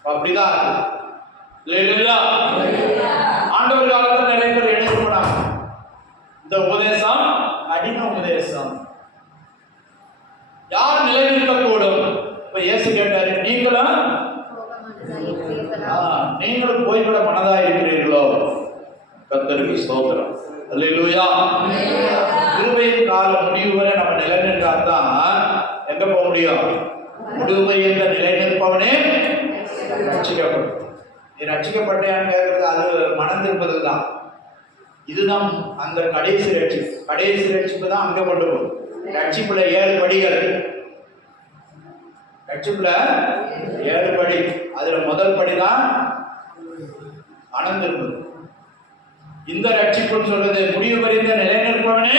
அப்படிதான் ஆண்டவர் காலத்துல நிறைய பேர் எழுதி போனாங்க. இந்த உபதேசம் கடின உபதேசம், யார் நிலைநிறுத்தக்கூடும்? இப்ப இயேசு கேட்டாரு, நீங்களும் போய்விட மனதா இருக்கிறீர்களோ? கர்த்தருக்கு ஸ்தோத்திரம். அல்லேலூயா. கிருபையின் கால முடிவு வரை நம்ம நிலைநின்றால்தான் எங்க போக முடியும்? முடிவு என்ற நிலை நிற்பவனே ரட்சிக்கப்படும். நீ ரட்சிக்கப்பட்டேன்னு கேட்கறது அது மனம் திருப்பது தான். இதுதான் அந்த கடைசி ரட்சிப்பு. கடைசி ரட்சிப்பு தான் அங்க கொண்டு போகும். ரட்சிப்புல 7 படிகள். ரட்சிப்புல 7 படி. அதுல முதல் படிதான் மனம் திருப்பது. இந்த ரட்சிப்புன்னு சொல்றது முடிவு வரைந்த நிலைநிற்பவனே.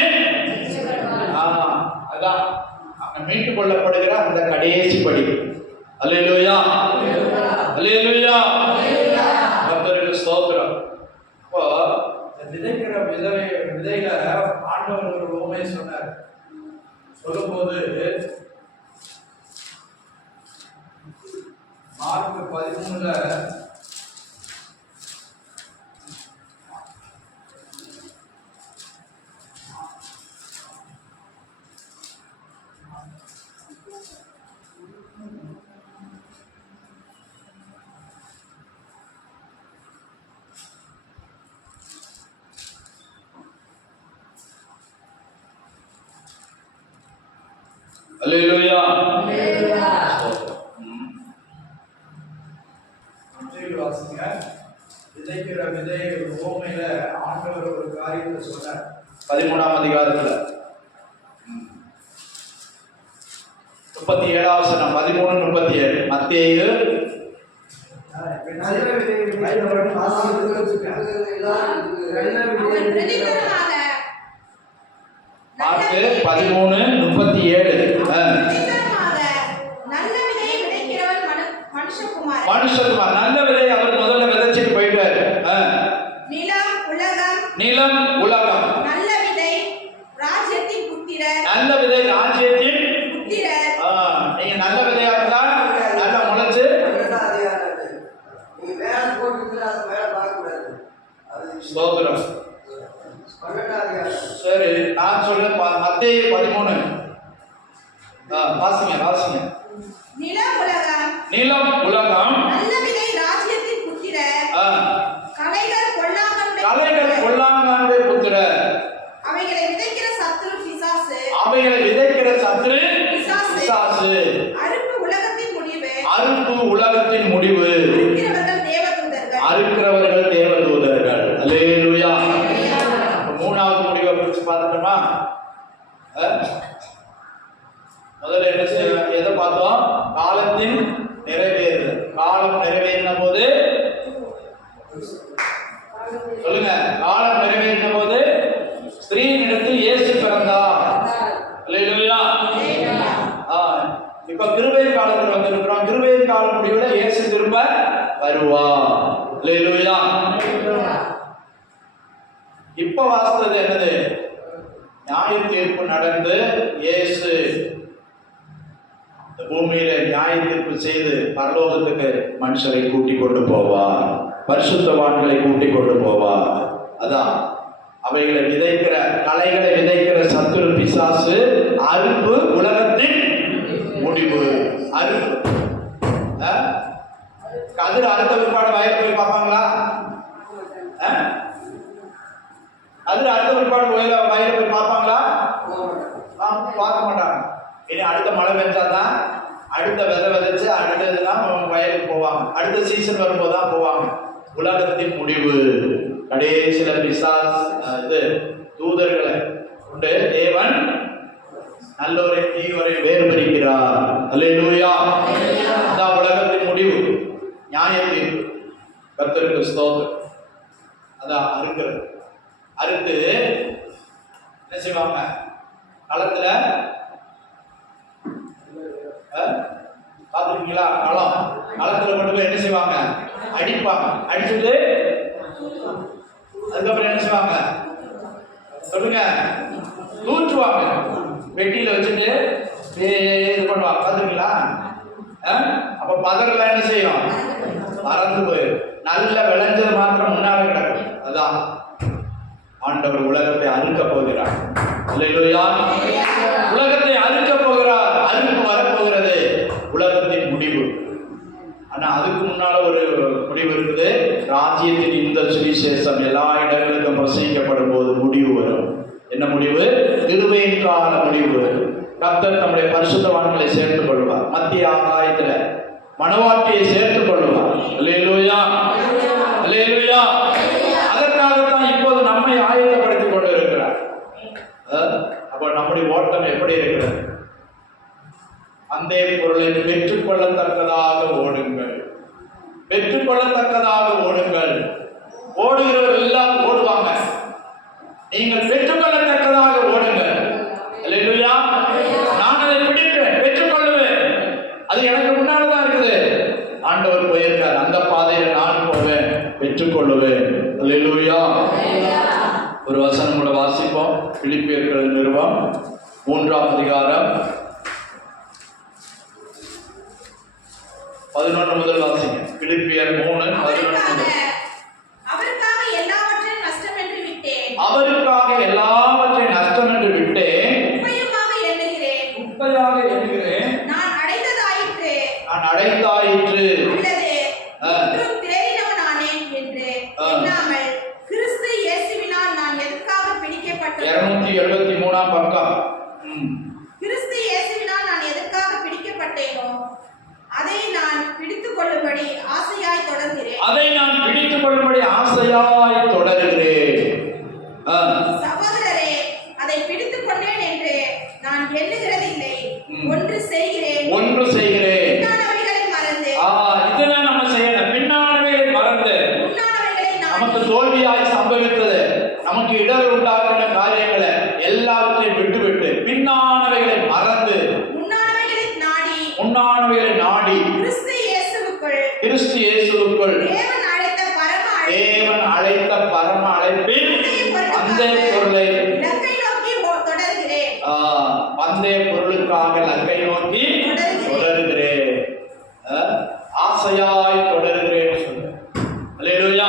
அதான் அங்க மீட்டுக் கொள்ளப்படுகிற அந்த கடைசி படி. அல்லேலூயா, அல்லேலூயா, கர்த்தருக்கு ஸ்தோத்திரம். இப்போ விதைக்கிற விதையில ஆண்டவர் ஒரு உவமை சொன்னார். சொல்லும்போது மார்க் 13ல அல்லேலூயா, அல்லேலூயா. வாசிங்க. விதைக்கிற விதை உவமையில ஆண்டவர் ஒரு காரியத்தை சொன்னார். 13ஆம் அதிகாரத்துல 37ஆம் வசனம். 13:37 மத்தேயு. மார்க்கு 13:37. மனுஷகுமார் நல்ல விதை அவர் முதல்ல விதைச்சிட்டு போயிட்டாரு. நிலம் உலகம். நல்ல விதை ராஜ்யத்தின் புத்திரர். நல்ல விதை ராஜ்யத்தின் புத்திரர். நீங்க நல்ல விதையா இருந்தா நல்லா முளைச்சு நீங்க மேல போட்டுட்டு அது மேல பார்க்க கூடாது. ஸ்தோத்திரம். சரி, நான் சொல்றேன். மத்தேயு 13 வாசிங்க. நிலம் உலகம். நிலம் உலகம். நல்ல விதை ராஜ்யத்தின் புத்திரர். களைகள் கொல்லாங்கனுடைய புத்திரர். அவைகளை விதைக்கிற சத்துரு பிசாசு. அறுப்பு உலகத்தின் முடிவு. அறுக்கிறவர்கள் தேவதூதர்கள். அல்லேலூயா. 3வது முடிவை குறித்து பார்த்துட்டோமா? முதல்ல எதை பார்த்தோம்? காலத்தின் நிறைவேறுதல். காலம் நிறைவேறின போது சொல்லுங்க. காலம் நிறைவேறின போது ஸ்திரீயினிடத்தில் இயேசு பிறந்தார். அல்லேலூயா. இப்ப கிருபையின் காலத்தில் வந்திருக்கிறோம். கிருபையின் கால முடிவுல இயேசு திரும்ப வருவார். அல்லேலூயா. இப்ப வாசித்தது என்னது? நியாய தீர்ப்பு நடந்து இயேசு இந்த பூமியில நியாய தீர்ப்பு செய்து பரலோகத்துக்கு மனுஷரை கூட்டி கொண்டு போவார். பரிசுத்தவான்களை கூட்டி கொண்டு போவார். அதான் அவைகளை விதைக்கிற களைகளை விதைக்கிற சத்துரு பிசாசு, அறுப்பு உலகத்தின் முடிவு. அறுப்பு கதிர் அறுத்த பிற்பாடு வயல் போய் பார்ப்பாங்களா? கதிர் அறுத்த பிற்பாடு வயல போய் பார்ப்பாங்களா? பார்க்க மாட்டாங்க. இனி அடுத்த மழை பெஞ்சாதான் அடுத்த விதை விதைச்சு அடுத்ததுதான் வயலுக்கு போவாங்க. அடுத்த சீசன் வரும்போது தான் போவாங்க. உலகத்தின் முடிவு. கடைசியில பிசாஸ் இது தூதர்களை கொண்டு தேவன் நல்லோரை தீயோரை வேறுபடுகிறார். அல்லேலூயா. அதான் உலகத்தின் முடிவு, நியாய தீர்ப்பு. கர்த்தருக்கு ஸ்தோத்திரம். அதான் அறுக்கிறது. அறுத்து என்ன செய்வாங்க? களத்துல பார்த்துருக்கீங்களா? களத்துல கொண்டு போய் என்ன செய்வாங்க? அடிப்பாங்க. அடிச்சுட்டு அதுக்கப்புறம் என்ன செய்வாங்க சொல்லுங்க? தூற்றுவாங்க. வெட்டியில வச்சுட்டு இது பண்ணுவாங்க. பார்த்துருக்கீங்களா? அப்ப பதறலாம் என்ன செய்யும்? மறந்து போயிடும். நல்ல விளைஞ்சது மாத்திரம் முன்னால கிடக்கும். அதான் ஆண்டவர் உலகத்தை அறுக்க போகிறார். அல்லேலூயா. உலகத்தை அறுக்க போகிறார். அறுப்பு வரப்போகிறது. உலகத்தின் முடிவு. ஆனா அதுக்கு முன்னால ஒரு முடிவு இருக்குது. ராஜ்யத்தின் இந்த சுவிசேஷம் எல்லா இடங்களுக்கும் பிரசங்கிக்கப்படும் போது முடிவு வரும். என்ன முடிவு? கிருபையின் கால முடிவு. கர்த்தர் நம்முடைய பரிசுத்தவான்களை சேர்த்துக் கொள்வார். மத்திய ஆகாயத்துல மனவாட்டியை சேர்த்துக் கொள்வார். அல்லேலூயா, அல்லேலூயா. அதற்காகத்தான் இப்போது நம்மை ஆயத்தப்படுத்திக் கொண்டு இருக்கிறார். அப்ப நம்முடைய ஓட்டம் எப்படி இருக்கிறது? அந்த பொருளை பெற்றுக்கொள்ளத்தக்கதாக ஓடுங்கள், பெற்றுக்கொள்ளத்தக்கதாக ஓடுங்கள். ஓடுகிறவர் எல்லாம் ஓடுவாங்க. நீங்கள் பெற்றுக்கொள்ளத்தக்கதாக ஓடுங்கள். அல்லேலூயா. நான் அதை பிடிப்பேன், பெற்றுக்கொள்ளுவேன். அது எனக்கு முன்னால்தான் இருக்குது. ஆண்டவர் போயிருக்கார். அந்த பாதையில் நான் போவேன், பெற்றுக்கொள்ளுவேன். அல்லேலூயா. ஒரு வசனம் கூட வாசிப்போம். பிலிப்பியர்கள் நிருபம் 3ஆம் அதிகாரம் 11 முதல் வாசிங்க. பிலிப்பியர் 3:11 முதல். அவருக்காக எல்லாவற்றையும் நஷ்டம் என்று விட்டேன். அவருக்காக எல்லாவற்றையும் நஷ்டம் என்று விட்டேன். உபயமாக எண்ணுகிறேன். உண்மையாக எண்ணுகிறேன். நான் அடைந்ததாயிற்று. நான் அடைந்தாயிற்று. அல்லது ஒன்றும் தேறினவனானேன் என்று எண்ணாமல் கிறிஸ்து இயேசுவினால் நான் எதற்காக பிடிக்கப்பட்டேன்? 273ஆம் பக்கம். கிறிஸ்து இயேசுவினால் நான் எதற்காக பிடிக்கப்பட்டேனோ அதை நான் பிடித்துக் கொள்ளும்படி ஆசையாய் தொடர்கிறேன். அதை நான் பிடித்துக் கொள்ளும்படி ஆசையாய் தொடர்கிறேன். சகோதரரே, அதை பிடித்துக் கொண்டேன் என்று நான் எண்ணுகிறதில்லை. ஒன்று செய்கிறேன், ஒன்று செய்கிறேன். பின்னானவைகளை மறந்து. இதுதான் நம்ம செய்யணும். பின்னானவைகளை மறந்து. முன்னானவைகளை நமக்கு தோல்வியாய் சம்பவித்தது, நமக்கு இடர் உண்டாக்கின காரியங்களை எல்லாவற்றையும் விட்டுவிட்டு பின்னானவைகளை மறந்து முன்னானவைகளை நாடி கிறிஸ்து இயேசுவுக்குள் தேவன் அழைத்த பரம அழைப்பில் பந்தய பொருளை பந்தய பொருளுக்காக லக்கை நோக்கி தொடர்கிறேன். ஆசையாய் தொடர்கிறேன் சொல்லு. அல்லேலூயா.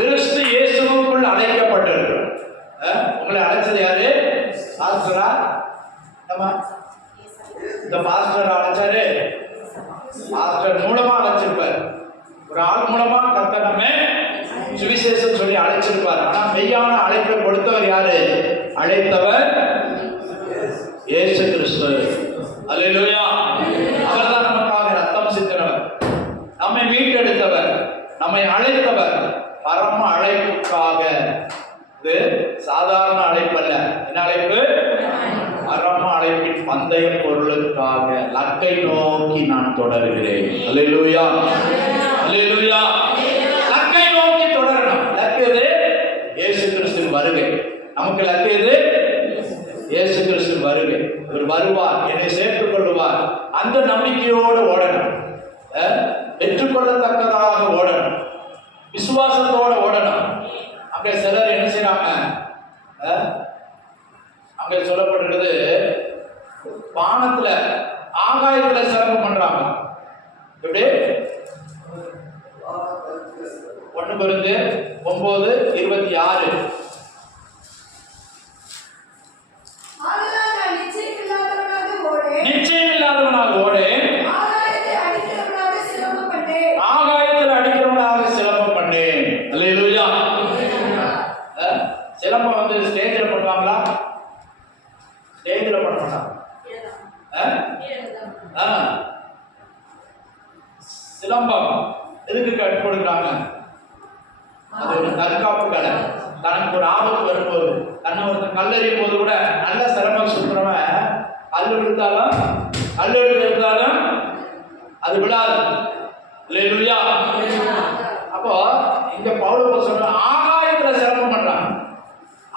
கிறிஸ்து இயேசுவுக்குள் அழைக்கப்பட்டிருக்கிறோம். உங்களை அழைச்சது யாரு? பாஸ்டரா? இந்த பாஸ்டர் அழைச்சாரு. பாஸ்டர் மூலமா அழைச்சிருப்பார். ஒரு ஆள் மூலமா கர்த்தர் நம்ம சுவிசேஷம் சொல்லி அழைச்சிருப்பார். ஆனா மெய்யான அழைப்பை கொடுத்தவர் யாரு? அழைத்தவர் இயேசு கிறிஸ்து. அல்லேலூயா. அவர்தான் நமக்காக ரத்தம் சிந்தினவர், நம்மை மீட்டெடுத்தவர், நம்மை அழைத்தவர். பரம அழைப்புக்காக. இது சாதாரண அழைப்பு அல்ல. என்ன அழைப்பு? பரம அழைப்பின் பந்தய பொருளுக்காக லக்கை நோக்கி நான் தொடர்கிறேன். அல்லேலூயா, அல்லேலூயா. லக்கை நோக்கி தொடரணும். லக்கு எது? இயேசு கிறிஸ்துவின் வருகை. நமக்கு லக்கு எது? இயேசு கிறிஸ்துவின் வருகை. அவர் வருவார், என்னை சேர்த்துக் கொள்வார். அந்த நம்பிக்கையோடு ஓடணும். பெற்றுக்கொள்ளத்தக்கதாக ஓடணும். விசுவாசத்தோட ஓடணும். அங்கே சிலர் என்ன செய்யறாங்க? அங்கே சொல்லப்பட்டிருக்கிறது, வானத்துல ஆகாயத்துல சிறப்பு பண்றாங்க. எப்படி? 1 கொரிந்தியர் 9:26. சிலம்பம் எதுக்கு கற்றுக் கொடுக்குறாங்க? அது ஒரு தற்காப்பு கலை. தனக்கு ஒரு ஆபத்து வரும்போது, தன்னை ஒருத்தன் கல்லெறியும் போது கூட நல்ல சிரமம் சுற்றுறவன் கல் எடுத்தாலும் அது விழாது. இல்லையா? அப்போ இங்க பவுல் சொல்ற ஆகாயத்துல சிரமம் பண்றான்.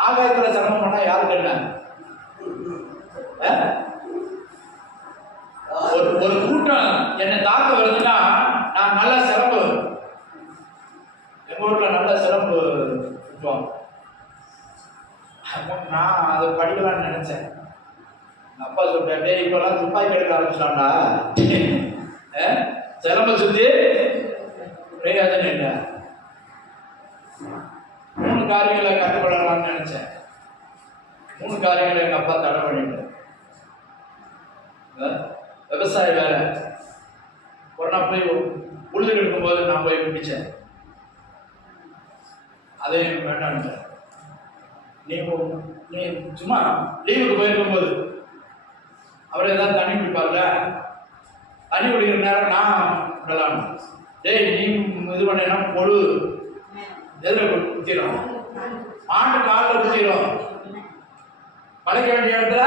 ஆகாயத்துல சிரமம் பண்ணா யாருக்கு என்ன? ஒரு கூட்டம் என்னை தாக்க வருதுன்னா நான் நல்ல சிறப்பு, எங்க ஊர்ல நல்ல சிறப்பு விட்டுவாங்க. நான் அதை படிக்கலாம்னு நினைச்சேன். அப்பா சொல்லிட்டே இப்பெல்லாம் துப்பாக்கி எடுக்க ஆரம்பிச்சிட்டான்டா, சிலம்ப சுத்தி பிரயோஜனம் இல்லை. 3 காரியங்களை கற்றுக்கொள்ளலாம்னு நினைச்சேன். 3 காரியங்களை எங்க அப்பா தடை பண்ணிட்டு. விவசாய வேலை ஒரு நாள் போய் உழுது எடுக்கும்போது நான் போய் பிடிச்சேன். அதையும் வேண்டாம், நீ சும்மா லீவுக்கு போயிருக்கும்போது அவர் ஏதாவது தண்ணி குடிப்பார்ல, தண்ணி குடிக்கிற நேரம் நான் விடலாம். டேய் நீ இது பண்ணா பொழு எதில் குத்திடும், மாட்டு காலில் குத்திடும். வளைக்க வேண்டிய இடத்துல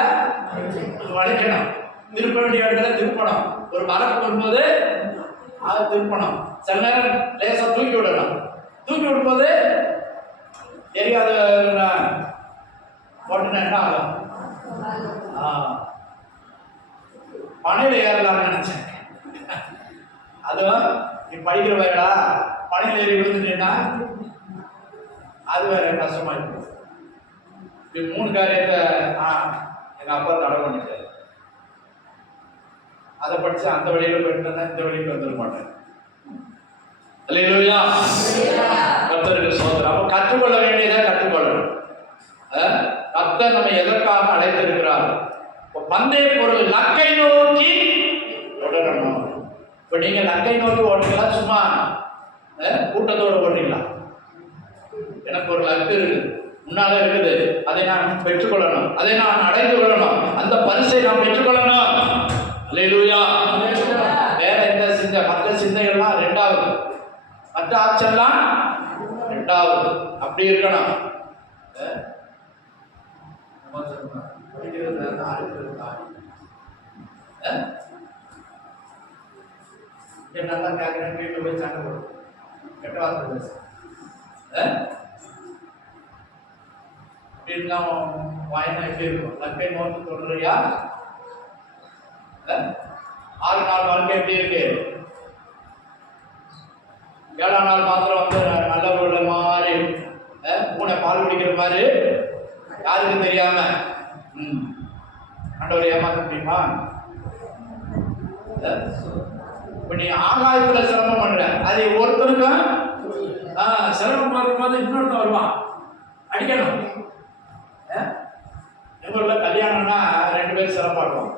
வளைக்கணும், திருப்ப வேண்டிய இடத்துல திருப்பணும். ஒரு மரப்பு வரும்போது அதை திருப்பணும். சில நேரம் லேசா தூக்கி விடணும். தூக்கி விடும்போது தெரியாத போட்டுனா என்ன ஆகும்? பனையில ஏறலாம்னு நினைச்சேன். அதுவும் நீ படிக்கிற வயடா பனையில ஏறி விழுந்துட்டேன்னா அது வேற கஷ்டமா இருக்கும். இது 3 காரியத்தை எங்க அப்பா தடை பண்ணிட்டாரு. அதை படிச்சு அந்த வழியில போயிட்டு இந்த வழிக்கு வந்துட மாட்டேன். அல்லேலூயா, கர்த்தருக்கு ஸ்தோத்திரம். அப்ப கற்றுக்கொள்ள வேண்டியதை கற்றுக்கொள்ளணும். கர்த்தர் நம்ம எதற்காக அழைத்திருக்கிறார்? பந்தய பொருள் லக்கை நோக்கி ஓடணும். இப்ப நீங்க லக்கை நோக்கி ஓடுறீங்களா, சும்மா கூட்டத்தோடு ஓடுறீங்களா? எனக்கு ஒரு லக்கு இருக்குது, முன்னால இருக்குது, அதை நான் பெற்றுக்கொள்ளணும், அதை நான் அடைந்து கொள்ளணும், அந்த பரிசை நான் பெற்றுக்கொள்ளணும். அல்லேலூயா. வேற எந்த சிந்தை, மற்ற சிந்தைகள்லாம் 2வது, மற்ற ஆப்ஷன்லாம் 2வது. அப்படி இருக்கணும். நல்லா கேட்கிறேன், வீட்டில் போய் சண்டை போடும், கெட்ட வார்த்தை பேச அப்படின்னா வாயினா எப்படி இருக்கும்? லக்கை நோக்கி தொடர்றியா? 6 நாள் வாழ்க்கை எப்படி இருக்கு? 7ஆம் நாள் மாத்திரம் வந்து நல்ல உள்ள மாதிரி பூனை பால் குடிக்கிற மாதிரி யாருக்கும் தெரியாம ஆண்டவரை ஏமாற்ற முடியுமா? இப்ப நீ ஆகாயத்துல சிரமம் பண்ற, அது ஒருத்தருக்கும் சிரமம் பார்க்கும்போது இன்னொருத்தன் வருவான் அடிக்கணும். எங்க ஊர்ல கல்யாணம்னா 2 பேர் சிரமப்படுவான்.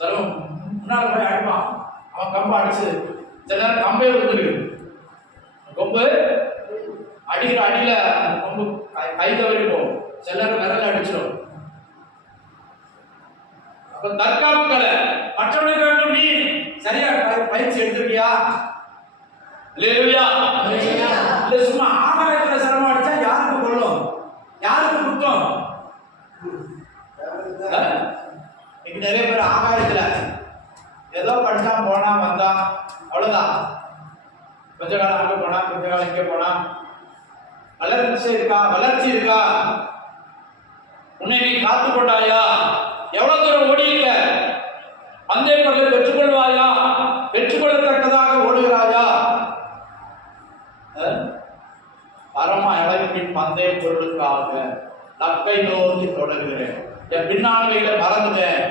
சிரமம் முன்னால போய் அடிப்பான், அவன் கம்பை அடிச்சு சில நேரம் கம்பே விழுந்துருக்கு. கொம்பு அடிக்கிற அடியில கொம்பு கை தவறி போகும், சில நேரம் விரல அடிச்சிடும். அப்ப தற்காப்பு கலை மற்றவனுக்கு வேண்டும். நீ சரியா பயிற்சி எடுத்திருக்கியா? இல்லையா? இல்ல சும்மா ஆகாயத்துல சிரமம் அடிச்சா யாருக்கு கொள்ளும், யாருக்கு குத்தம்? இன்னைக்கு நிறைய பேர் ஆகாயத்துல ஏதோ படிச்சான், போனா வந்தான், அவ்வளவுதான். கொஞ்ச காலம் அங்க போனா, கொஞ்ச காலம் இங்க போனா. வளர்ச்சி இருக்கா? உன்னை நீ காத்து கொண்டாயா? எவ்வளவு தூரம் ஓடி இருக்க? பந்தய பொருளை பெற்றுக்கொள்வாயா? பெற்றுக்கொள்ளத்தக்கதாக ஓடுகிறாயா? பரம அழகின் பந்தய பொருளுக்காக லக்கை நோக்கி தொடங்குகிறேன். என் பின்னானவைகளை மறந்துட்டேன்.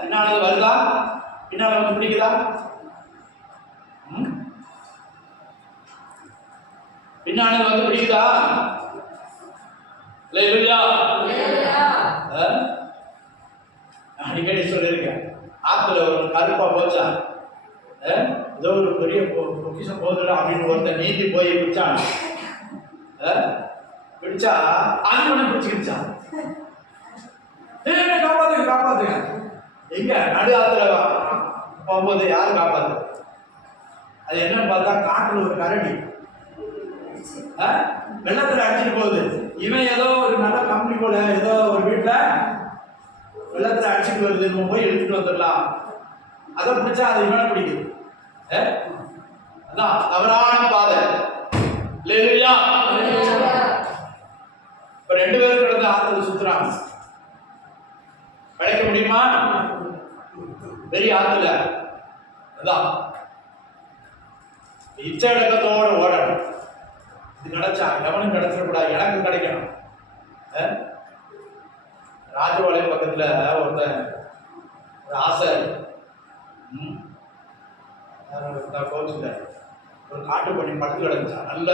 பின்னானது வருதா? பின்னால வந்து பிடிக்குதா? பின்னானது வந்து பிடிக்குதா? இல்லையா? அடிக்கடி சொல்லியிருக்கேன், ஆத்துல ஒரு கருப்பா போச்சா, ஏதோ ஒரு பெரிய பொக்கிஷம் போதுடா அப்படின்னு ஒருத்தர் நீந்தி போய் பிடிச்சான். பிடிச்சா ஆண்மனை பிடிச்சிக்கிச்சான். காப்பாத்துங்க எங்க நடு ஆத்துல போகும்போது யாரு காப்பாத்து? அது என்னன்னு பார்த்தா காட்டுல ஒரு கரடி வெள்ளத்துல அடிச்சுட்டு போகுது. இவன் ஏதோ ஒரு நல்ல கம்பெனி போல ஏதோ ஒரு வீட்டுல வெள்ளத்துல அடிச்சுட்டு வருது, நம்ம போய் எடுத்துட்டு வந்துடலாம். அதை பிடிச்சா அது இவனை பிடிக்குது. அதான் தவறான பாதை. இல்லையா? இப்ப 2 பேரும் கிடந்து ஆத்துல சுத்துறாங்க. கிடைக்க முடியுமா? பெரிய ஆத்துல அதான் இச்சடக்கத்தோட ஓடணும். இது கிடைச்சா எவனும் கிடைச்சிடக்கூடாது, எனக்கு கிடைக்கணும். ராஜபாளையம் பக்கத்துல ஒருத்தன் ஒரு ஆசை கோச்சுட்ட ஒரு காட்டு பண்ணி படுத்து கிடந்துச்சான். நல்ல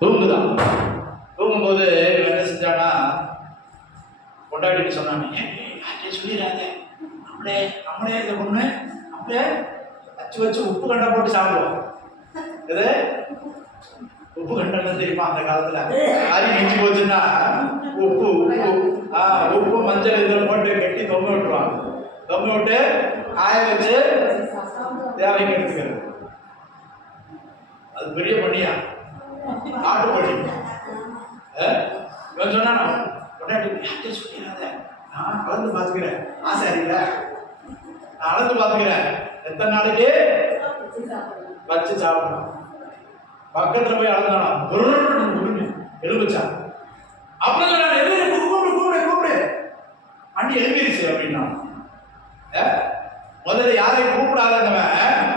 தூங்குதான். தூங்கும்போது என்ன செஞ்சானா, கொண்டாடிட்டு சொன்னாங்க, சொல்லிடாத, நம்மளே இதை பொண்ணு அப்படியே வச்சு உப்பு கண்டா போட்டு சாப்பிடுவோம். இது உப்பு கண்டா தெரியுமா? அந்த காலத்துல கறி மிஞ்சி போச்சுன்னா உப்பு மஞ்சள் இதில் போட்டு கட்டி தொங்க விட்டுருவாங்க. தொங்க விட்டு காய வச்சு தேவைக்கு எடுத்துக்கிறது. அது பெரிய பண்ணியா, காட்டு பண்ணி. இவன் சொன்னா கொண்டாடி சொல்லிடாத, நான் கலந்து பார்த்துக்கிறேன், ஆசை அறியல, நான் அளந்து பார்த்துக்கிறேன், எத்தனை நாளைக்கு வச்சு சாப்பிடலாம். பக்கத்துல போய் அளந்தானா எலும்பிச்சான். அப்புறம் கூப்பிடு அண்ணி எழுப்பிடுச்சு அப்படின்னா. முதல்ல யாரையும் கூப்பிடாதவன்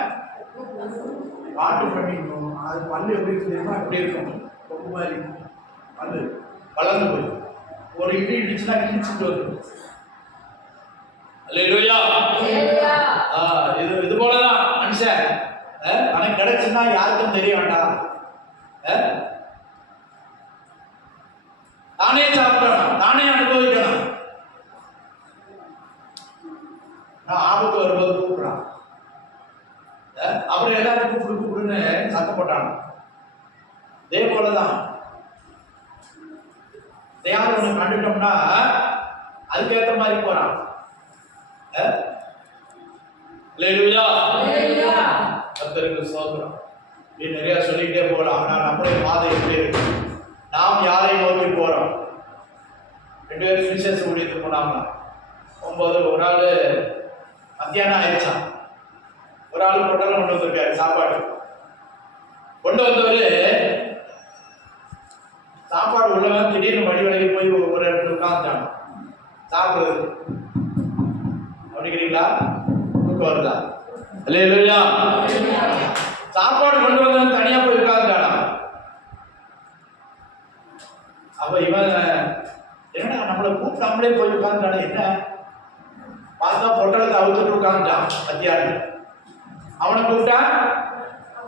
பாட்டு பண்ணிக்கணும். அது பல்லு எப்படி தெரியுமா? எப்படி இருக்கும்? ரொம்ப மாதிரி பல்லு வளர்ந்து போய் ஒரு இடி இடிச்சுன்னா கிழிச்சுட்டு வரும். இது போலதான் மனுஷன் தனக்கு கிடைச்சுன்னா யாருக்கும் தெரிய வேண்டாம், தானே சாப்பிடணும், தானே அனுபவிக்கணும். நான் ஆபத்து வரும்போது கூப்பிடுறான், அப்புறம் எல்லாரும் கூப்பிடுன்னு சத்தம் போட்டாங்க. இதே போலதான் யாரும் ஒண்ணு கண்டுட்டோம்னா அதுக்கேற்ற மாதிரி போறான். கர்த்தருக்கு ஸ்தோத்திரம். நீ நிறைய சொல்லிக்கிட்டே போகலாம். ஆனால் நம்முடைய பாதை எப்படி இருக்கு? நாம் யாரை நோக்கி போறோம்? 2 பேரும் சுவிசேஷ ஊழியத்துக்கு போனாங்க. 9 ஒரு ஆள் மத்தியானம் ஆயிடுச்சான். ஒரு ஆள் பொட்டலம் கொண்டு வந்திருக்காரு சாப்பாடு. கொண்டு வந்தவரு சாப்பாடு உள்ளவன் திடீர்னு வழி விலகி போய் ஒரு இடத்துல உட்காந்துட்டாங்க சாப்பிடுறது. அப்படிங்கிறீங்களா? தூக்கம் வருதா? இல்லையா? சாப்பாடு கொண்டு வந்தவன் தனியா போய் உட்காந்துட்டானா. அப்ப இவன் என்னடா நம்மளை கூப்பிட்டு நம்மளே போய் உட்காந்துட்டானே, என்ன பார்த்தா பொட்டலத்தை அவுத்துட்டு உட்காந்துட்டான் மத்தியானம். அவனை கூப்பிட்டா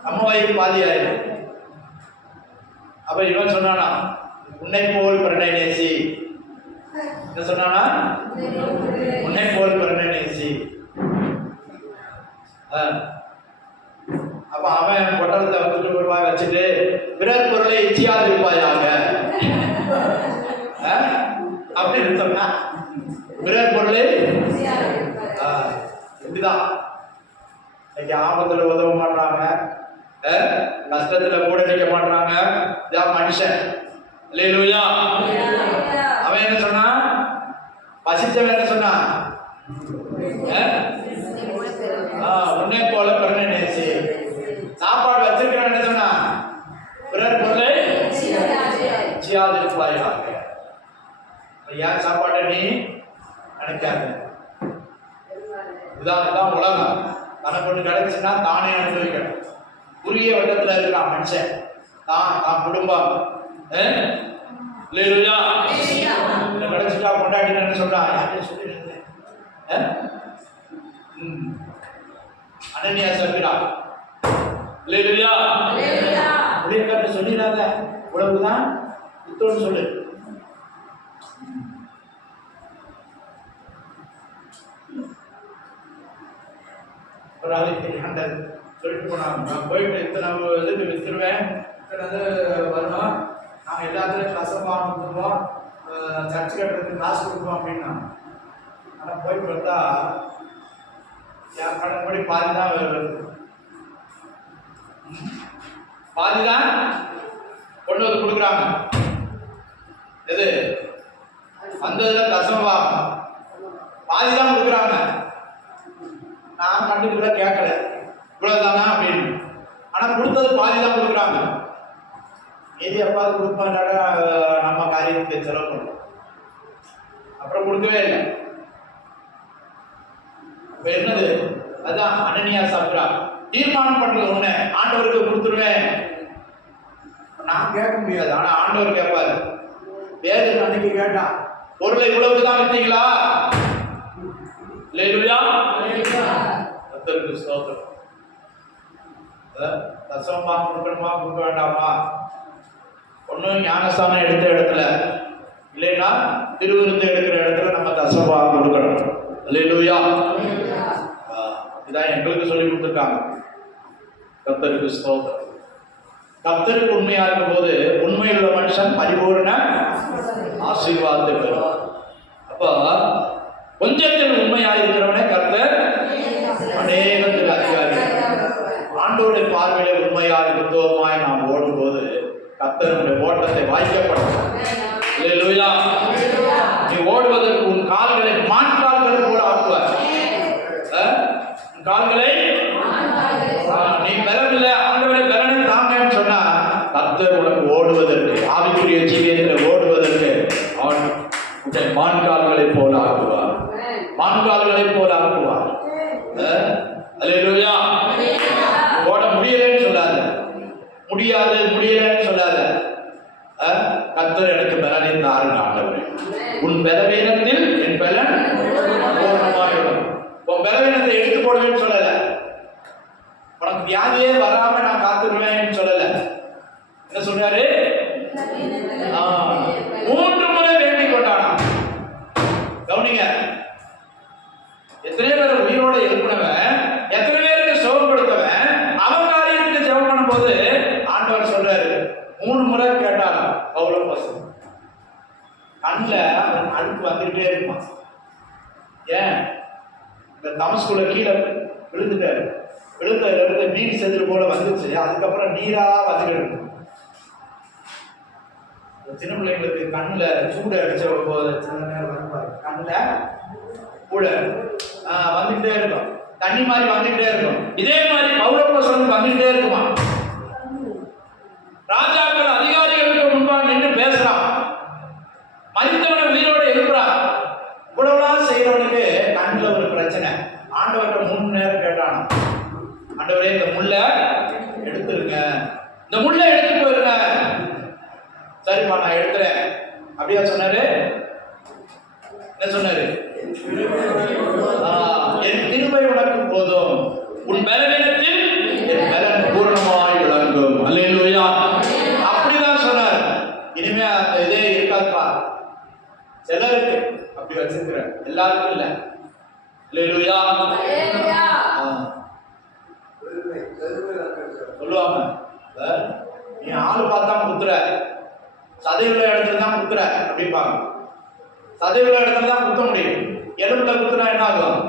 நம்ம வயிறு பாதி ஆயிடும். அப்ப இவன் சொன்னானா, உன்னை போல் பிறனை நேசி. என்ன சொன்னானா? உன்னை போல் பிறனை நேசி. அப்ப அவன் பொட்டலத்தை வந்துட்டு ரூபாய் வச்சுட்டு பிறர் பொருளை இச்சியாது இருப்பாயாக அப்படின்னு சொன்னா, பிறர் பொருளை இப்படிதான் இன்னைக்கு ஆபத்துல உதவ மாட்டாங்க, கஷ்டத்துல கூட நிற்க மாட்டாங்க. இதான் மனுஷன். இல்லையா? அவன் என்ன சொன்னா? பசிச்சவன் என்ன சொன்னா? உன்னை போல பிறனை நேசி. சாப்பாடு வச்சிருக்கிறவன் என்ன சொன்னா? பிறர் பொருளை இச்சியாதிருப்பாயாக. ஏன் சாப்பாட்டை நீ நினைக்காத. இதுதான் உலகம். தனக்கு ஒன்று கிடைச்சுன்னா தானே அனுபவிக்கணும். குறுகிய வட்டத்துல இருக்கிறான் மனுஷன். தான் குடும்பம் கிடைச்சிட்டா கொண்டாடினு சொல்றா. யார்கிட்ட சொல்லிடுறது? அனன்யா சொல்கிறா, இல்லையா? உடையக்காட்டு சொல்லிடாத, உழவுதான் புத்தோன்னு சொல்லு. ஒரு ஆளுக்கு சொல்லிட்டு போனாங்க, நான் போயிட்டு இத்தனை இதுக்கு வித்துருவேன், இத்தனை வரணும், நாங்கள் எல்லாத்துலையும் கசப்பாக கொடுத்துருவோம், சர்ச்சு கட்டுறதுக்கு காசு கொடுப்போம் அப்படின்னா ஆனால் போய் பார்த்தா என் கணக்குப்படி பாதி தான் வருது, பாதி தான் கொண்டு வந்து கொடுக்குறாங்க. எது அந்த இதில் தசமபாகம் பாதி தான் கொடுக்குறாங்க. நான் கண்டுக்கல, கேட்கல, இவ்வளவுதானா அப்படின்னு. ஆனால் கொடுத்தது பாதி தான் கொடுக்குறாங்க. மீதி எப்பாவது கொடுப்பாண்டாட நம்ம காரியத்துக்கு செலவு பண்ணுறோம். அப்புறம் கொடுக்கவே இல்லை. இப்போ என்னது, அதான் அனனியா சாப்பிட்றா தீர்மானம் பண்றது ஒண்ணு, ஆண்டவருக்கு கொடுத்துருவேன். நான் கேட்க முடியாது, ஆனா ஆண்டவர் கேட்பாரு. வேறு அன்னைக்கு கேட்டான், பொருளை இவ்வளவுதான் வித்தீங்களா? அல்லேலூயா, கர்த்தருக்கு ஸ்தோத்திரம். தசமமா கொடுக்கணுமா கொடுக்க வேண்டாமா? ஒன்றும் ஞானஸ்தானம் எடுத்த இடத்துல இல்லைன்னா திருவிருந்து எடுக்கிற இடத்துல நம்ம தசமமா கொடுக்கணும். அல்லேலூயா, இதான் எங்களுக்கு சொல்லி கொடுத்துருக்காங்க. கர்த்தருக்கு ஸ்தோத்திரம். கர்த்தருக்கு உண்மையா இருக்கும் போது உண்மையுள்ள மனுஷன் பரிபூர்ண ஆசீர்வாதத்தை பெறுவார். அப்போ கொஞ்சத்தில் உண்மையா இருக்கிறவனே கர்த்தர் அநேகத்துக்கு அதிகாரி. ஆண்டோடைய பார்வையில உண்மையாக கிறிஸ்தவமாய் நாம் ஓடும்போது கர்த்தருடைய ஓட்டத்தை வாய்க்கப்படுவோம். அல்லேலூயா, நீ ஓடுவதற்கு உன் கால்களை மான்கால்களை போல ஆக்குவார். கால்களை நீ பெறவில்லை, ஆண்டவரை பெறனை தாங்கன்னு சொன்னா கர்த்தர் உனக்கு ஓடுவதற்கு, ஆவிக்குரிய ஜீவியத்தில் ஓடுவதற்கு அவன் உன்னை மான்கால்களை போல ஆக்குவார், மான்கால்களை போல ஆக்குவார். அல்லேலூயா, ஓட முடியலன்னு சொல்லாத, முடியாது முடியலன்னு சொல்லாத. கர்த்தர் எனக்கு பலனை தாருங்க ஆண்டவரே, உன் பலவீனத்தில் என் பலன் பூரணமாயிடும். உன் பலவீனத்தை எடுத்து போடுவேன்னு சொல்லல, உனக்கு வியாதியே வராம நான் காத்துருவேன்னு சொல்லல. என்ன சொல்றாரு? 3 முறை வேண்டிக் கொண்டானா. கவனிங்க, எத்தனை பேர் உயிரோட எழுப்பினவன், எத்தனை பேருக்கு சுகம் கொடுத்தவன், அவன் காரியத்துக்கு ஜெபம் பண்ணும் போது ஆண்டவர் சொல்றாரு 3 முறை கேட்டானா. அவ்வளவு பசங்க கண்ணில் அவன் அழுக்கு வந்துகிட்டே இருக்குமா. ஏன்? இந்த தமஸ்குள்ள கீழே விழுந்துட்டாரு, விழுந்ததுல இருந்து மீன் செதில் போல வந்துச்சு. அதுக்கப்புறம் நீரா வந்துக்கிட்டு சின்ன பிள்ளைங்களுக்கு கண்ணுல சூடு அடிச்ச போது சில நேரம் வருவாரு, கண்ணுல கூட வந்துகிட்டே இருக்கும், தண்ணி மாதிரி வந்துகிட்டே இருக்கும். இதே மாதிரி பௌரப்பசம் வந்துகிட்டே இருக்குமா. ராஜாக்கள் அதிகாரிகளுக்கு முன்பாக நின்று பேசுறான், மனிதவனை உயிரோட எழுப்புறான். இவ்வளவுலாம் செய்யறவனுக்கு கண்ணுல ஒரு பிரச்சனை. ஆண்டவர்கிட்ட 3 நேரம் கேட்டானா, ஆண்டவரே இந்த முள்ளை எடுத்துருங்க, இந்த முள்ளை எடுத்துட்டு போயிருங்க. சரிப்பா நான் எடுத்துறேன் அப்படியா சொன்னாரு. என்ன சொன்னாரு? என் கிருபை உனக்கு போதும், உன் பலவீனத்தில் என் பலன் பூரணமாய் விளங்கும். அல்லேலூயா, அப்படிதான் சொன்னார். இனிமே அந்த இதே இருக்காதுப்பா. சிலருக்கு அப்படி வச்சிருக்கிற, எல்லாருக்கும் இல்லை. அல்லேலூயா, சொல்லுவாங்க நீ ஆளு பார்த்தா குத்துற, சதைவுள்ள இடத்துல தான் குத்துற அப்படிப்பாங்க. சதைவுள்ள இடத்துல தான் குத்த முடியும், எலும்புல குத்துனா என்ன ஆகும்?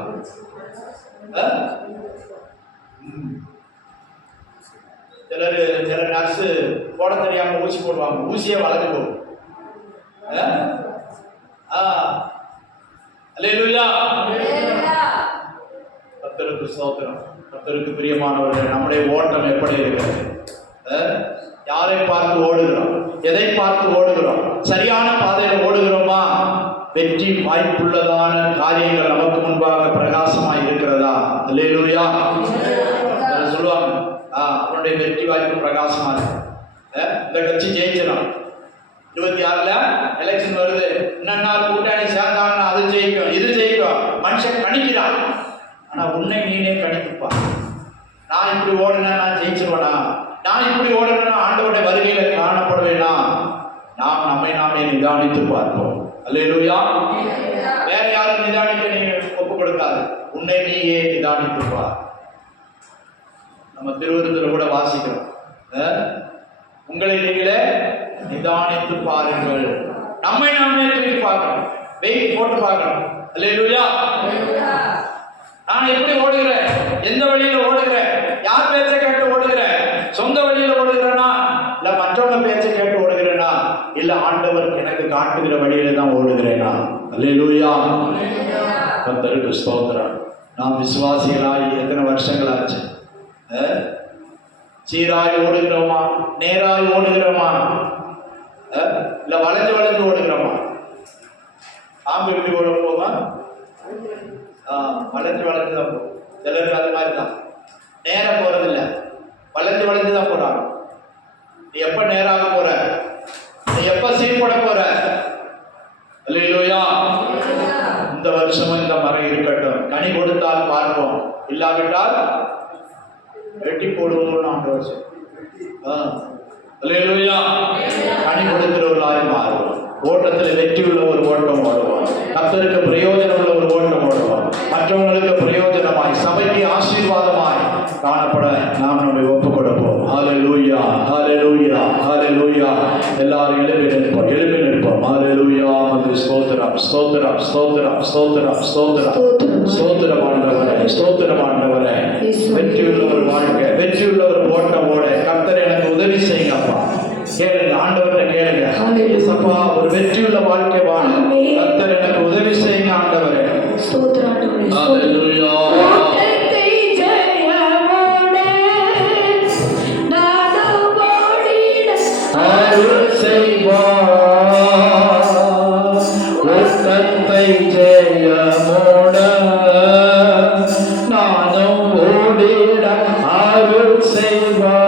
சில நர்ஸு போட தெரியாம ஊசி போடுவாங்க, ஊசியே வளைஞ்சு போகும். அல்லேலூயா, கர்த்தருக்கு ஸ்தோத்திரம். கர்த்தருக்கு பிரியமானவர்கள், நம்முடைய ஓட்டம் எப்படி இருக்கிறது? யாரை பார்த்து ஓடுகிறோம்? எதை பார்த்து ஓடுகிறோம்? சரியான பாதையில் ஓடுகிறோமா? வெற்றி வாய்ப்புள்ளதான காரியங்கள் நமக்கு முன்பாக பிரகாசமாய் இருக்கிறதா? அல்லேலூயா, சொல்லுவாங்க அவனுடைய வெற்றி வாய்ப்பு பிரகாசமா இருக்கு. இந்த கட்சி ஜெயிச்சிடும், 26ல எலெக்ஷன் வருது, என்னன்னா கூட்டணி சேர்ந்தாங்கன்னா அது ஜெயிக்கும், இது ஜெயிக்கும். மனுஷன் கணிக்கிறான், ஆனா உன்னை நீனே கணித்துப்பா. நான் இப்படி ஓடுனா நான் ஜெயிச்சிருவேனா? நான் இப்படி ஓடுனா ஆண்டவருடைய வருகையில காணப்படுவேனா? நாம் நம்மை நாமே நிதானித்து பார்ப்போம். அல்லேலூயா, வேற யாரும் நிதானிக்க நீங்க ஒப்பு கொடுக்காது, உன்னை நீயே நிதானித்து பார். நம்ம திருவிருந்தில் கூட வாசிக்கிறோம், உங்களை நீங்களே நிதானித்து பாருங்கள். நம்மை நாமே தூக்கி பார்க்கணும், வெயிட் போட்டு பார்க்கணும். அல்லேலூயா. நான் எப்படி ஓடுகிறேன்? எந்த வழியில ஓடுகிறேன்? யார் பேச்சை கேட்டு ஓடுகிறேன்? சொந்த வழியில ஓடுகிறேனா இல்ல மற்றவங்க பேச்சை கேட்டு ஓடுகிறேனா இல்ல ஆண்டவர் எனக்கு காட்டுகிற வழியில தான் ஓடுகிறேனா? அல்லேலூயா. கர்த்தருக்கு ஸ்தோத்திரம். நாம் விசுவாசிகளாய் எத்தனை வருஷங்கள் ஆச்சு? சீராய் ஓடுகிறோமா? நேராய் ஓடுகிறோமா? இல்ல வளைஞ்சு வளைஞ்சு ஓடுகிறோமா? பாம்பு எப்படி ஓட போமா? வளைஞ்சு வளைஞ்சு தான் போகும். சிலருக்கு அது மாதிரி தான். நேரம் போறதில்லை, வளைஞ்சு வளைஞ்சு தான் போறாங்க. நீ எப்ப நேராக போற? நீ எப்ப சீர்பட போற? அல்லேலூயா. இந்த வருஷமும் இந்த மரம் இருக்கட்டும். கனி கொடுத்தால் பார்ப்போம், இல்லாவிட்டால் வெட்டி போடுவோம். ஆண்டவர் அல்லேலூயா. கனி கொடுக்கிறவர்களாய் மாறுவோம். ஓட்டத்தில் வெற்றி உள்ள ஒரு ஓட்டம் ஓடுவோம். கர்த்தருக்கு பிரயோஜனம் உள்ள ஒரு ஓட்டம் ஓடுவோம். மற்றவங்களுக்கு பிரயோஜனமாய், சபைக்கு ஆசீர்வாதமாய் காணப்பட நாம் நம்மை ஒப்புக் கொடுப்போம். ஹல்லேலூயா, ஹல்லேலூயா, ஹல்லேலூயா. எல்லாரும் எழுப்பி நிற்போம், எழுப்பி நிற்போம். ஹல்லேலூயா. ஸ்தோத்திரம், ஸ்தோத்திரம், ஸ்தோத்திரம், ஸ்தோத்திரம், ஸ்தோத்திரம், ஸ்தோத்திரம் ஆண்டவரே, ஸ்தோத்திரம் ஆண்டவரே. வெற்றி உள்ள ஒரு வாழ்க்கை, வெற்றி உள்ள ஒரு ஓட்டம் ஓட கர்த்தர் எனக்கு உதவி செய்யுங்கப்பா. கேளுங்க, ஆண்டவரை கேளுங்க. ஏசப்பா, ஒரு வெற்றியுள்ள வாழ்க்கை வாழ கர்த்தர் எனக்கு உதவி செய்யுங்க ஆண்டவரே. ஸ்தோத்திரம் ஆண்டவரே. ஹல்லேலூயா. அருள் செய்வார் ஓட்டத்தை ஜெயமோட நானும் ஓடிட அருள் செய்வார்.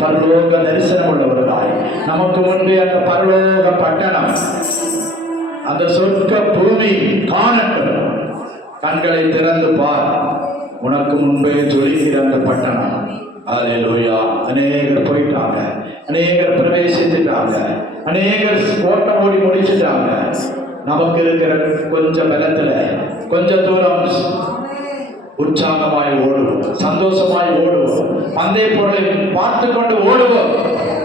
பரலோக தரிசனம் உள்ளவர்களாய் நமக்கு முன்பே அந்த பரலோக பட்டணம், அந்த சொர்க்க பூமி காணட்டும். கண்களை திறந்து பார், உனக்கு முன்பே ஜொலிக்கிற அந்த பட்டணம். அல்லேலூயா. அநேகர் போயிட்டாங்க, அநேகர் பிரவேசித்துட்டாங்க, அநேகர் ஓட்டம் ஓடி முடிச்சுட்டாங்க. நமக்கு இருக்கிற கொஞ்சம் பலத்துல கொஞ்ச தூரம் உற்சாகமாய் ஓடுவோம், சந்தோஷமாய் ஓடுவோம், பந்தய பொருளை பார்த்து கொண்டு ஓடுவோம்,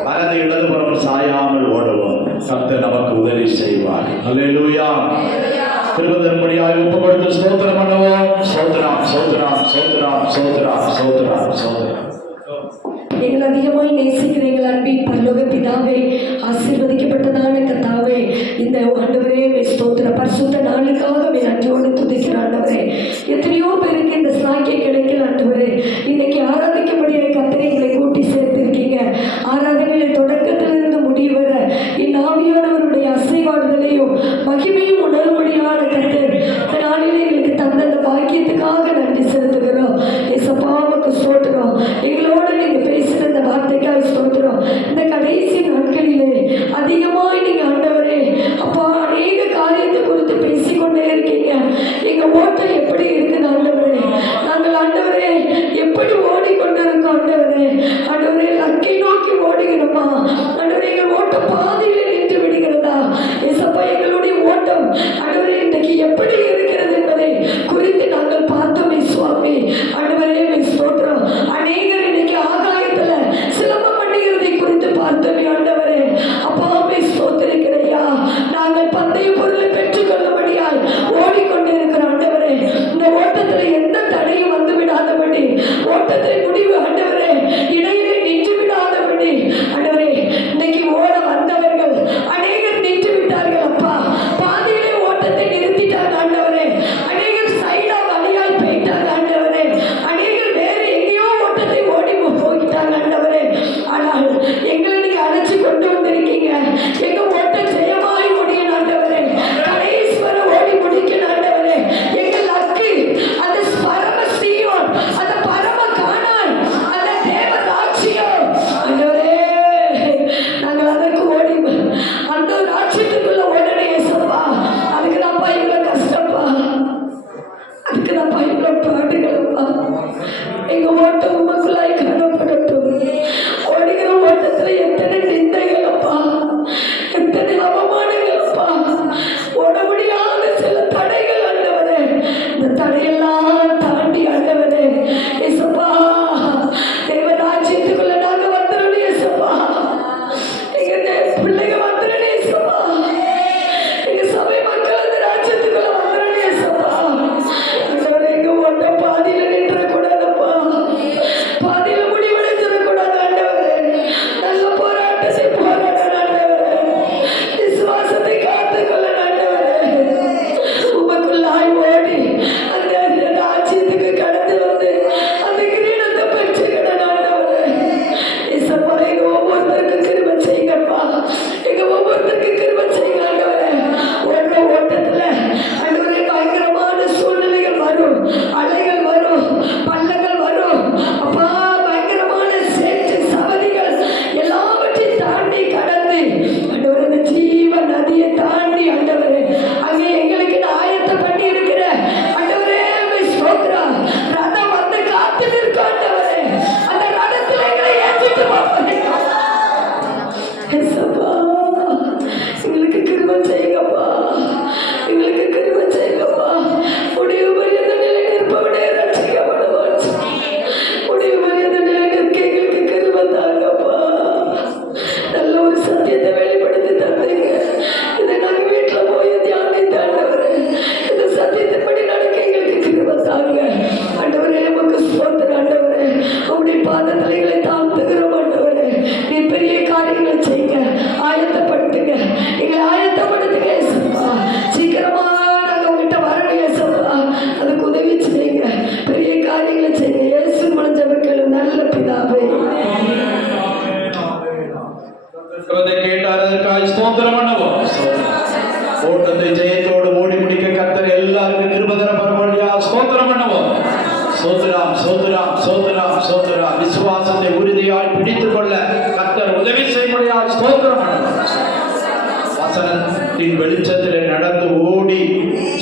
வலது இடதுபுறம் சாயாமல் ஓடுவோம். கர்த்தர் நமக்கு உதவி செய்வார். அல்லேலூயா. திருவதன்படியாய் ஒப்பு கொடுத்து ஸ்தோத்திரம் பண்ணுவோம். ஸ்தோத்திரம், ஸ்தோத்திரம், ஸ்தோத்திரம், ஸ்தோத்திரம், ஸ்தோத்திரம், ஸ்தோத்திரம். எங்கள் அதிகமாய் நேசிக்கிற எங்கள் அன்பின் பரலோக பிதாவே, ஆசீர்வதிக்கப்பட்டதான கர்த்தாவே, இந்த ஆண்டவரே ஸ்தோத்திர பரிசுத்த நாளுக்காக நன்றியோடு துதிக்கிற ஆண்டவரே. எத்தனையோ பேருக்கு இந்த சாக்கிய கிடைக்கல ஆண்டவரே. இன்னைக்கு ஆராதிக்கும்படியாக கர்த்தரை எங்களை கூட்டி சேர்த்திருக்கீங்க. ஆராதனையில் தொடக்கத்திலிருந்து முடிவு வர என் ஆவியானவருடைய அசைவாடுதலையும் மகிமையும் உணரும்படியான கர்த்தர் இந்த நாளிலே எங்களுக்கு தந்த அந்த பாக்கியத்துக்காக நன்றி செலுத்துகிறோம். ஏசப்பாவுக்கு ஸ்தோத்திரம். எங்களோட நீங்க பேசுகிற இந்த வார்த்தைக்காக ஸ்தோத்திரம். இந்த கடைசி நாட்களிலே அதிகமாய் நீங்க ஆண்டவரே அப்பா அநேக காரியத்தை குறித்து பேசிக்கொண்டே இருக்கீங்க. எங்க ஓட்டம் எப்படி இருக்குது ஆண்டவரே? ஸ்தோத்திரம் பண்ணுவோம். ஓட்டத்தை ஜெயத்தோடு ஓடி முடிக்க கர்த்தர் எல்லாருக்கும் கிருபை தர பரவழியா ஸ்தோத்திரம் பண்ணுவோம். சோதராம் சோதராம் சோதராம் சோதராம். விசுவாசத்தை உறுதியாய் பிடித்துக் கொள்ள கர்த்தர் உதவி செய்ய ஸ்தோத்திரம் பண்ணுவோம். வசனத்தின் வெளிச்சத்தில் நடந்து ஓடி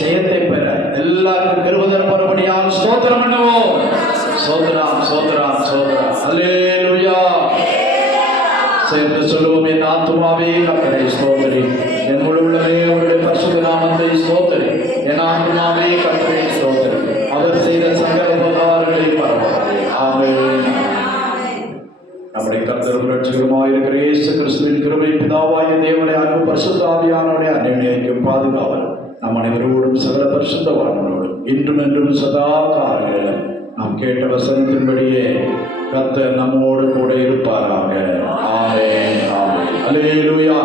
ஜெயத்தை பெற எல்லாருக்கும் கிருபை தர பரவழியா ஸ்தோத்திரம் பண்ணுவோம். சோதராம் சோதராம் சோதராம். அல்லேலூயா. சேர்ந்து சொல்லுவோம். என் ஆத்துமாவே கர்த்தரை ஸ்தோத்திரி, என் முழு உள்ளமே அவருடைய பரிசுத்த நாமத்தை ஸ்தோத்திரி. என் ஆத்துமாவே கர்த்தரை ஸ்தோத்திரி, அவர் செய்த சகல உபகாரங்களை பரவாயில்லை. ஆமென். நம்முடைய கர்த்தரும் இரட்சகருமாய் இருக்கிற இயேசு கிறிஸ்துவின் கிருபை, பிதாவாகிய தேவனுடைய அன்பு, பரிசுத்த ஆவியானவருடைய அன்னைக்கும் பாதுகாவல் நம் அனைவரோடும் சகல பரிசுத்தவான்களோடும் இன்றும் என்றும் சதா காலங்களிலும் நாம் கேட்ட வசனத்தின்படியே கர்த்தர் நம்மோடு கூட இருப்பாராக. ஆமென். ஆமென். அல்லேலூயா.